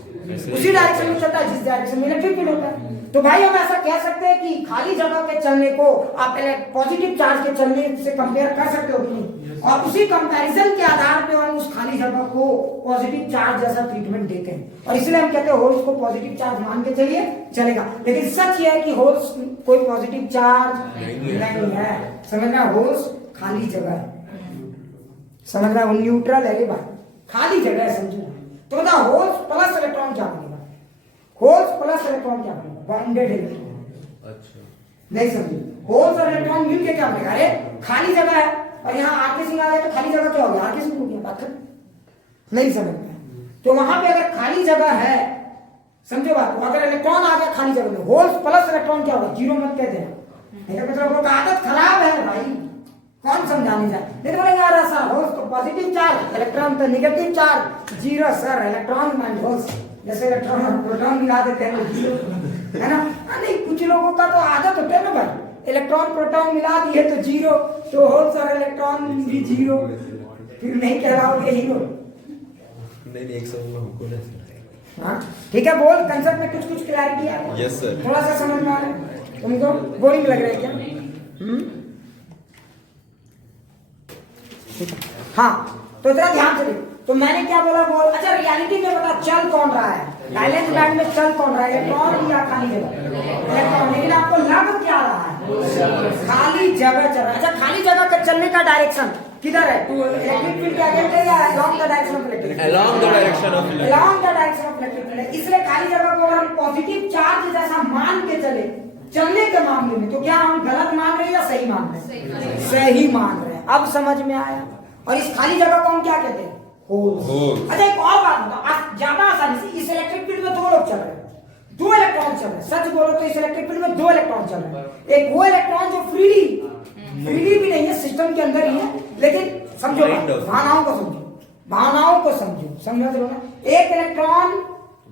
उसी डायरेक्शन में चलता है जिस डायरेक्शन में इलेक्ट्रिक फील्ड होता है। तो भाई हम ऐसा कह सकते हैं कि खाली जगह के चलने को आप पॉजिटिव चार्ज के चलने से कंपेयर कर सकते हो कि नहीं, और उसी कंपैरिजन के आधार पे हम उस खाली जगह को पॉजिटिव चार्ज जैसा ट्रीटमेंट देते हैं, और इसलिए हम कहते हैं होल्स को पॉजिटिव चार्ज मान के चलिए चलेगा। लेकिन सच ये है कि होल्स कोई पॉजिटिव चार्ज नहीं है। समझना, होल्स खाली जगह है, समझना, वो न्यूट्रल है। बात खाली जगह है, समझना। तो बताओ होल्स प्लस इलेक्ट्रॉन क्या बनेगा? होल्स प्लस इलेक्ट्रॉन क्या बनेगा? Bounded electron. अच्छा, नहीं समझे? होल्स और इलेक्ट्रॉन मिलके क्या बनेगा? अरे खाली जगह है, और यहाँ आरके सिंह आ गया तो खाली जगह क्या हो गया? आरके सिंह हो गया। बात नहीं समझ में? तो वहां पे अगर खाली जगह है, समझो बात, तो अगर इलेक्ट्रॉन आ गया खाली जगह में, होल्स प्लस इलेक्ट्रॉन क्या होगा? जीरो मत कह देना, नहीं तो मतलब आदत खराब है भाई, कौन समझाने जाए? नहीं तो बोलेंगे यार ऐसा होल्स तो पॉजिटिव चार्ज, इलेक्ट्रॉन तो negative charge. Zero sir, electron mind holes, जैसे इलेक्ट्रॉन और प्रोटॉन मिला देते हैं जीरो, है ना? नहीं, कुछ लोगों का तो आदत होता है ना भाई, इलेक्ट्रॉन प्रोटॉन मिला दिए तो जीरो, तो होल्स और इलेक्ट्रॉन भी जीरो, फिर नहीं कहलाओगे हीरो। नहीं एक समय हमको नहीं। हाँ ठीक है, बोल कंसेप्ट में कुछ कुछ क्लैरिटी आ रही है? Yes sir. थोड़ा सा समझ में आ रहा है तुमको? बोरिंग लग रहा है क्या? हाँ तो जरा ध्यान से देखो, तो मैंने क्या बोला बोल। अच्छा, रियलिटी में बता चल कौन रहा है? बैलेंस बैंड में चल कौन रहा है? इलेक्ट्रॉन या खाली जगह? इलेक्ट्रॉन। लेकिन आपको लग क्या रहा है? खाली जगह चल रहा है। अच्छा, खाली जगह का चलने का डायरेक्शन किधर है? टू इलेक्ट्रिक फील्ड के अगेंस्ट है या along the direction of electric? Along the direction of electric. Along the direction of electric field. इसलिए खाली जगह को अगर हम पॉजिटिव चार्ज जैसा मान के चले चलने के मामले में, तो क्या हम गलत मान रहे हैं या सही मान रहे हैं? सही मान रहे हैं। अब समझ में आया? और इस खाली जगह को हम क्या कहते हैं? होल। अच्छा, एक और बात बताओ, ज्यादा आसानी से, इस इलेक्ट्रिक फील्ड में दो लोग चल रहे हैं, दो इलेक्ट्रॉन चल रहे हैं। सच बोलो तो इस इलेक्ट्रिक फील्ड में दो इलेक्ट्रॉन चल रहे हैं। एक वो इलेक्ट्रॉन जो फ्रीली भी नहीं है, सिस्टम के अंदर ही है, लेकिन समझो भावनाओं को समझो, भावनाओं को समझो, समझ रहे हो ना? एक इलेक्ट्रॉन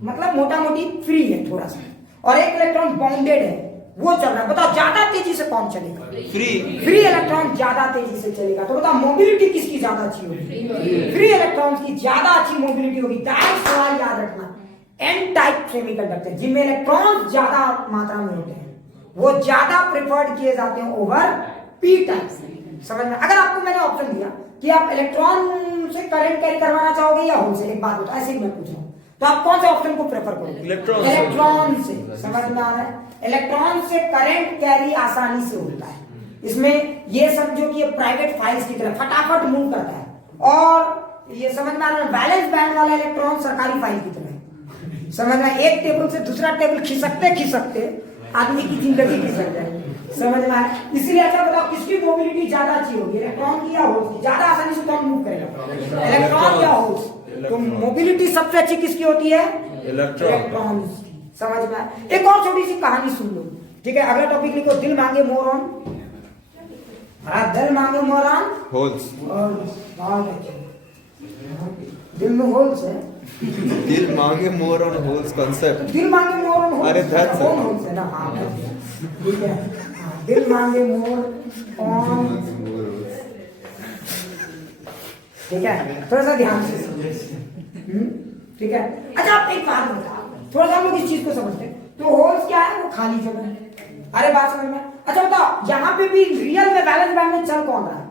मतलब मोटा मोटी फ्री है थोड़ा सा, और एक इलेक्ट्रॉन बाउंडेड है, वो चल रहा है। बताओ ज्यादा तेजी से कौन चलेगा? फ्री इलेक्ट्रॉन ज्यादा तेजी से चलेगा। तो बताओ मोबिलिटी किसकी ज्यादा अच्छी होगी? फ्री इलेक्ट्रॉन की ज्यादा अच्छी मोबिलिटी होगी। डायरेक्ट सवाल याद रखना, एन टाइप सेमीकंडक्टर जिनमें इलेक्ट्रॉन ज्यादा मात्रा में होते हैं, वो ज्यादा प्रेफर्ड किए जाते हैं ओवर पी टाइप। समझ में? अगर आपको मैंने ऑप्शन दिया कि आप इलेक्ट्रॉन से करंट कैरी करवाना चाहोगे या होल से, एक बात होता है, ऐसे ही मैं पूछ रहा हूँ, तो आप कौन से ऑप्शन को प्रेफर करोगे? इलेक्ट्रॉन से। समझ में आ रहा है? इलेक्ट्रॉन से करंट कैरी आसानी से होता है। इसमें ये समझो कि ये प्राइवेट फाइल्स की तरह फटाफट मूव करता है, और ये समझ में आ रहा है, बैलेंस बैंड वाला इलेक्ट्रॉन सरकारी फाइल की तरह है। समझ में? एक टेबल से दूसरा टेबल खिसकते आदमी की जिंदगी खिसक जाएगी। समझ में आया? इसीलिए अच्छा बताओ किसकी मोबिलिटी ज्यादा अच्छी होगी, इलेक्ट्रॉन की या होल्स की? ज्यादा आसानी से कौन मूव करेगा, इलेक्ट्रॉन या होल्स? तो मोबिलिटी सबसे अच्छी किसकी होती है? इलेक्ट्रॉन की। समझ में आया? एक और छोटी सी कहानी सुन लो, ठीक है? अगला टॉपिक लिखो, दिल मांगे मोर ऑन। दिल मांगे मोर ऑन होल्स। दिल में होल्स है। दिल मांगे मोर ऑन होल्स कंसेप्ट। दिल मांगे मोर ऑन होल्स। अरे that's it. होल्स है ना? हाँ ठीक है। दिल मांगे मोर ऑन, ठीक है? थोड़ा सा ध्यान से ठीक है? अच्छा, आप एक बात बताओ, थोड़ा सा हम लोग इस चीज को समझते हैं। तो होल्स क्या है? वो खाली जगह है। अरे बात समझ में? अच्छा बताओ, यहाँ पे भी रियल में बैलेंस बैंड में चल कौन रहा है?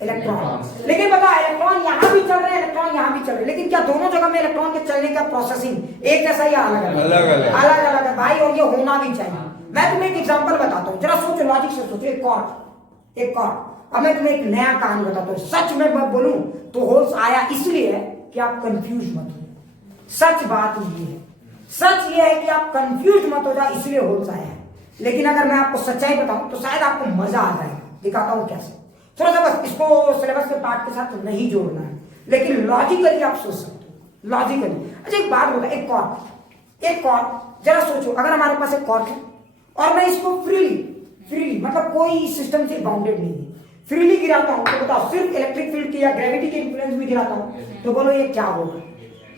इलेक्ट्रॉन। लेकिन बताओ इलेक्ट्रॉन यहाँ भी चल रहे हैं, इलेक्ट्रॉन यहाँ भी चल रहे हैं, लेकिन क्या दोनों जगह में इलेक्ट्रॉन के चलने का प्रोसेसिंग एक जैसा या अलग अलग? अलग अलग है भाई, और ये होना भी चाहिए। मैं तुम्हें एक एग्जांपल बताता हूँ, जरा सोचो, लॉजिक से सोचो। एक कॉर्ड। अब मैं तुम्हें एक नया कहानी बताता हूँ। सच में मैं बोलूं तो होल्स आया इसलिए है कि आप कंफ्यूज मत हो। सच बात ये है, सच ये है कि आप कंफ्यूज मत हो जाए, इसलिए होल्स आया है। लेकिन अगर मैं आपको सच्चाई बताऊं तो शायद आपको मजा आ जाएगा। दिखाता हूं कैसे। थोड़ा सा बस इसको सिलेबस के पार्ट के साथ नहीं जोड़ना है, लेकिन लॉजिकली आप सोच सकते हो, लॉजिकली। अच्छा एक बात बोला, एक कॉर्ड, जरा सोचो, अगर हमारे पास एक कॉर्ड है और मैं इसको फ्रीली मतलब कोई सिस्टम से बाउंडेड नहीं है, फ्रीली गिराता हूं, तो बताओ सिर्फ इलेक्ट्रिक फील्ड की या ग्रेविटी के इन्फ्लुएंस में गिराता हूं, तो बोलो ये क्या होगा?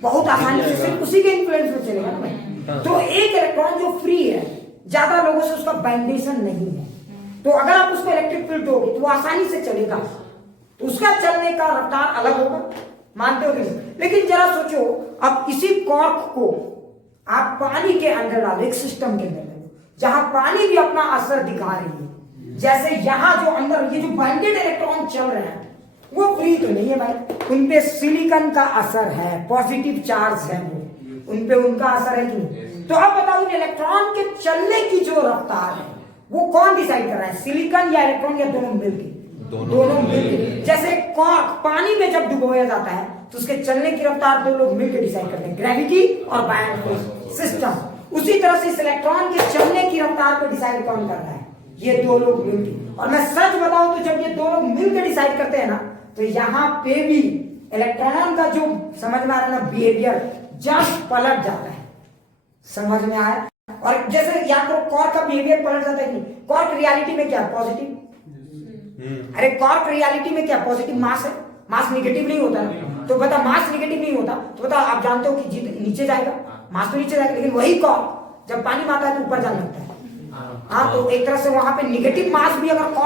बहुत आसानी से सिर्फ उसी के इन्फ्लुएंस में चलेगा ना भाई। तो एक इलेक्ट्रॉन जो फ्री है, ज्यादा लोगों से उसका बाइंडेशन नहीं है, तो अगर आप उसको इलेक्ट्रिक फील्ड दोगे तो वो आसानी से चलेगा, तो उसका चलने का रफ्तार अलग होगा, मानते हो कि नहीं? लेकिन जरा सोचो, अब इसी कॉर्क को आप पानी के अंदर डालो, एक सिस्टम के अंदर डालो जहां पानी भी अपना असर दिखा रही है। जैसे यहां जो अंदर ये जो बाइंडेड इलेक्ट्रॉन चल रहे हैं वो फ्री तो नहीं है भाई, उनपे सिलिकॉन का असर है, पॉजिटिव चार्ज है, वो उनपे उनका असर है कि नहीं? तो अब बताओ इलेक्ट्रॉन के चलने की जो रफ्तार है वो कौन डिसाइड कर रहा है, सिलिकॉन या इलेक्ट्रॉन या दोनों मिलकर? दोनों मिलकर। जैसे कॉर्क पानी में जब डुबोया जाता है तो उसके चलने की रफ्तार दो लोग मिलकर डिसाइड करते हैं, ग्रेविटी और बायन फोर्स सिस्टम। उसी तरह से इस इलेक्ट्रॉन के चलने की रफ्तार को डिसाइड कौन कर रहा है, ये दो लोग मिलकर। और मैं सच बताऊं तो जब ये दो लोग मिलकर डिसाइड करते हैं ना, तो यहां पे भी इलेक्ट्रॉन का जो समझ में आ रहा है ना बिहेवियर, जब पलट जाता है, समझ में आया? और जैसे या तो कॉर्क का बिहेवियर पलट जाता है कि कॉर्क रियलिटी में क्या पॉजिटिव, अरे कॉर्क रियलिटी में क्या पॉजिटिव मास है, मास नेगेटिव नहीं होता ना, तो बता मास नेगेटिव नहीं होता तो बता आप जानते हो कि नीचे जाएगा, मास तो नीचे जाएगा, लेकिन वही कॉर्क जब पानी में आता है तो ऊपर जाने लगता है। हाँ, तो एक तरह से वहां पे नेगेटिव मास भी अगर कॉर्क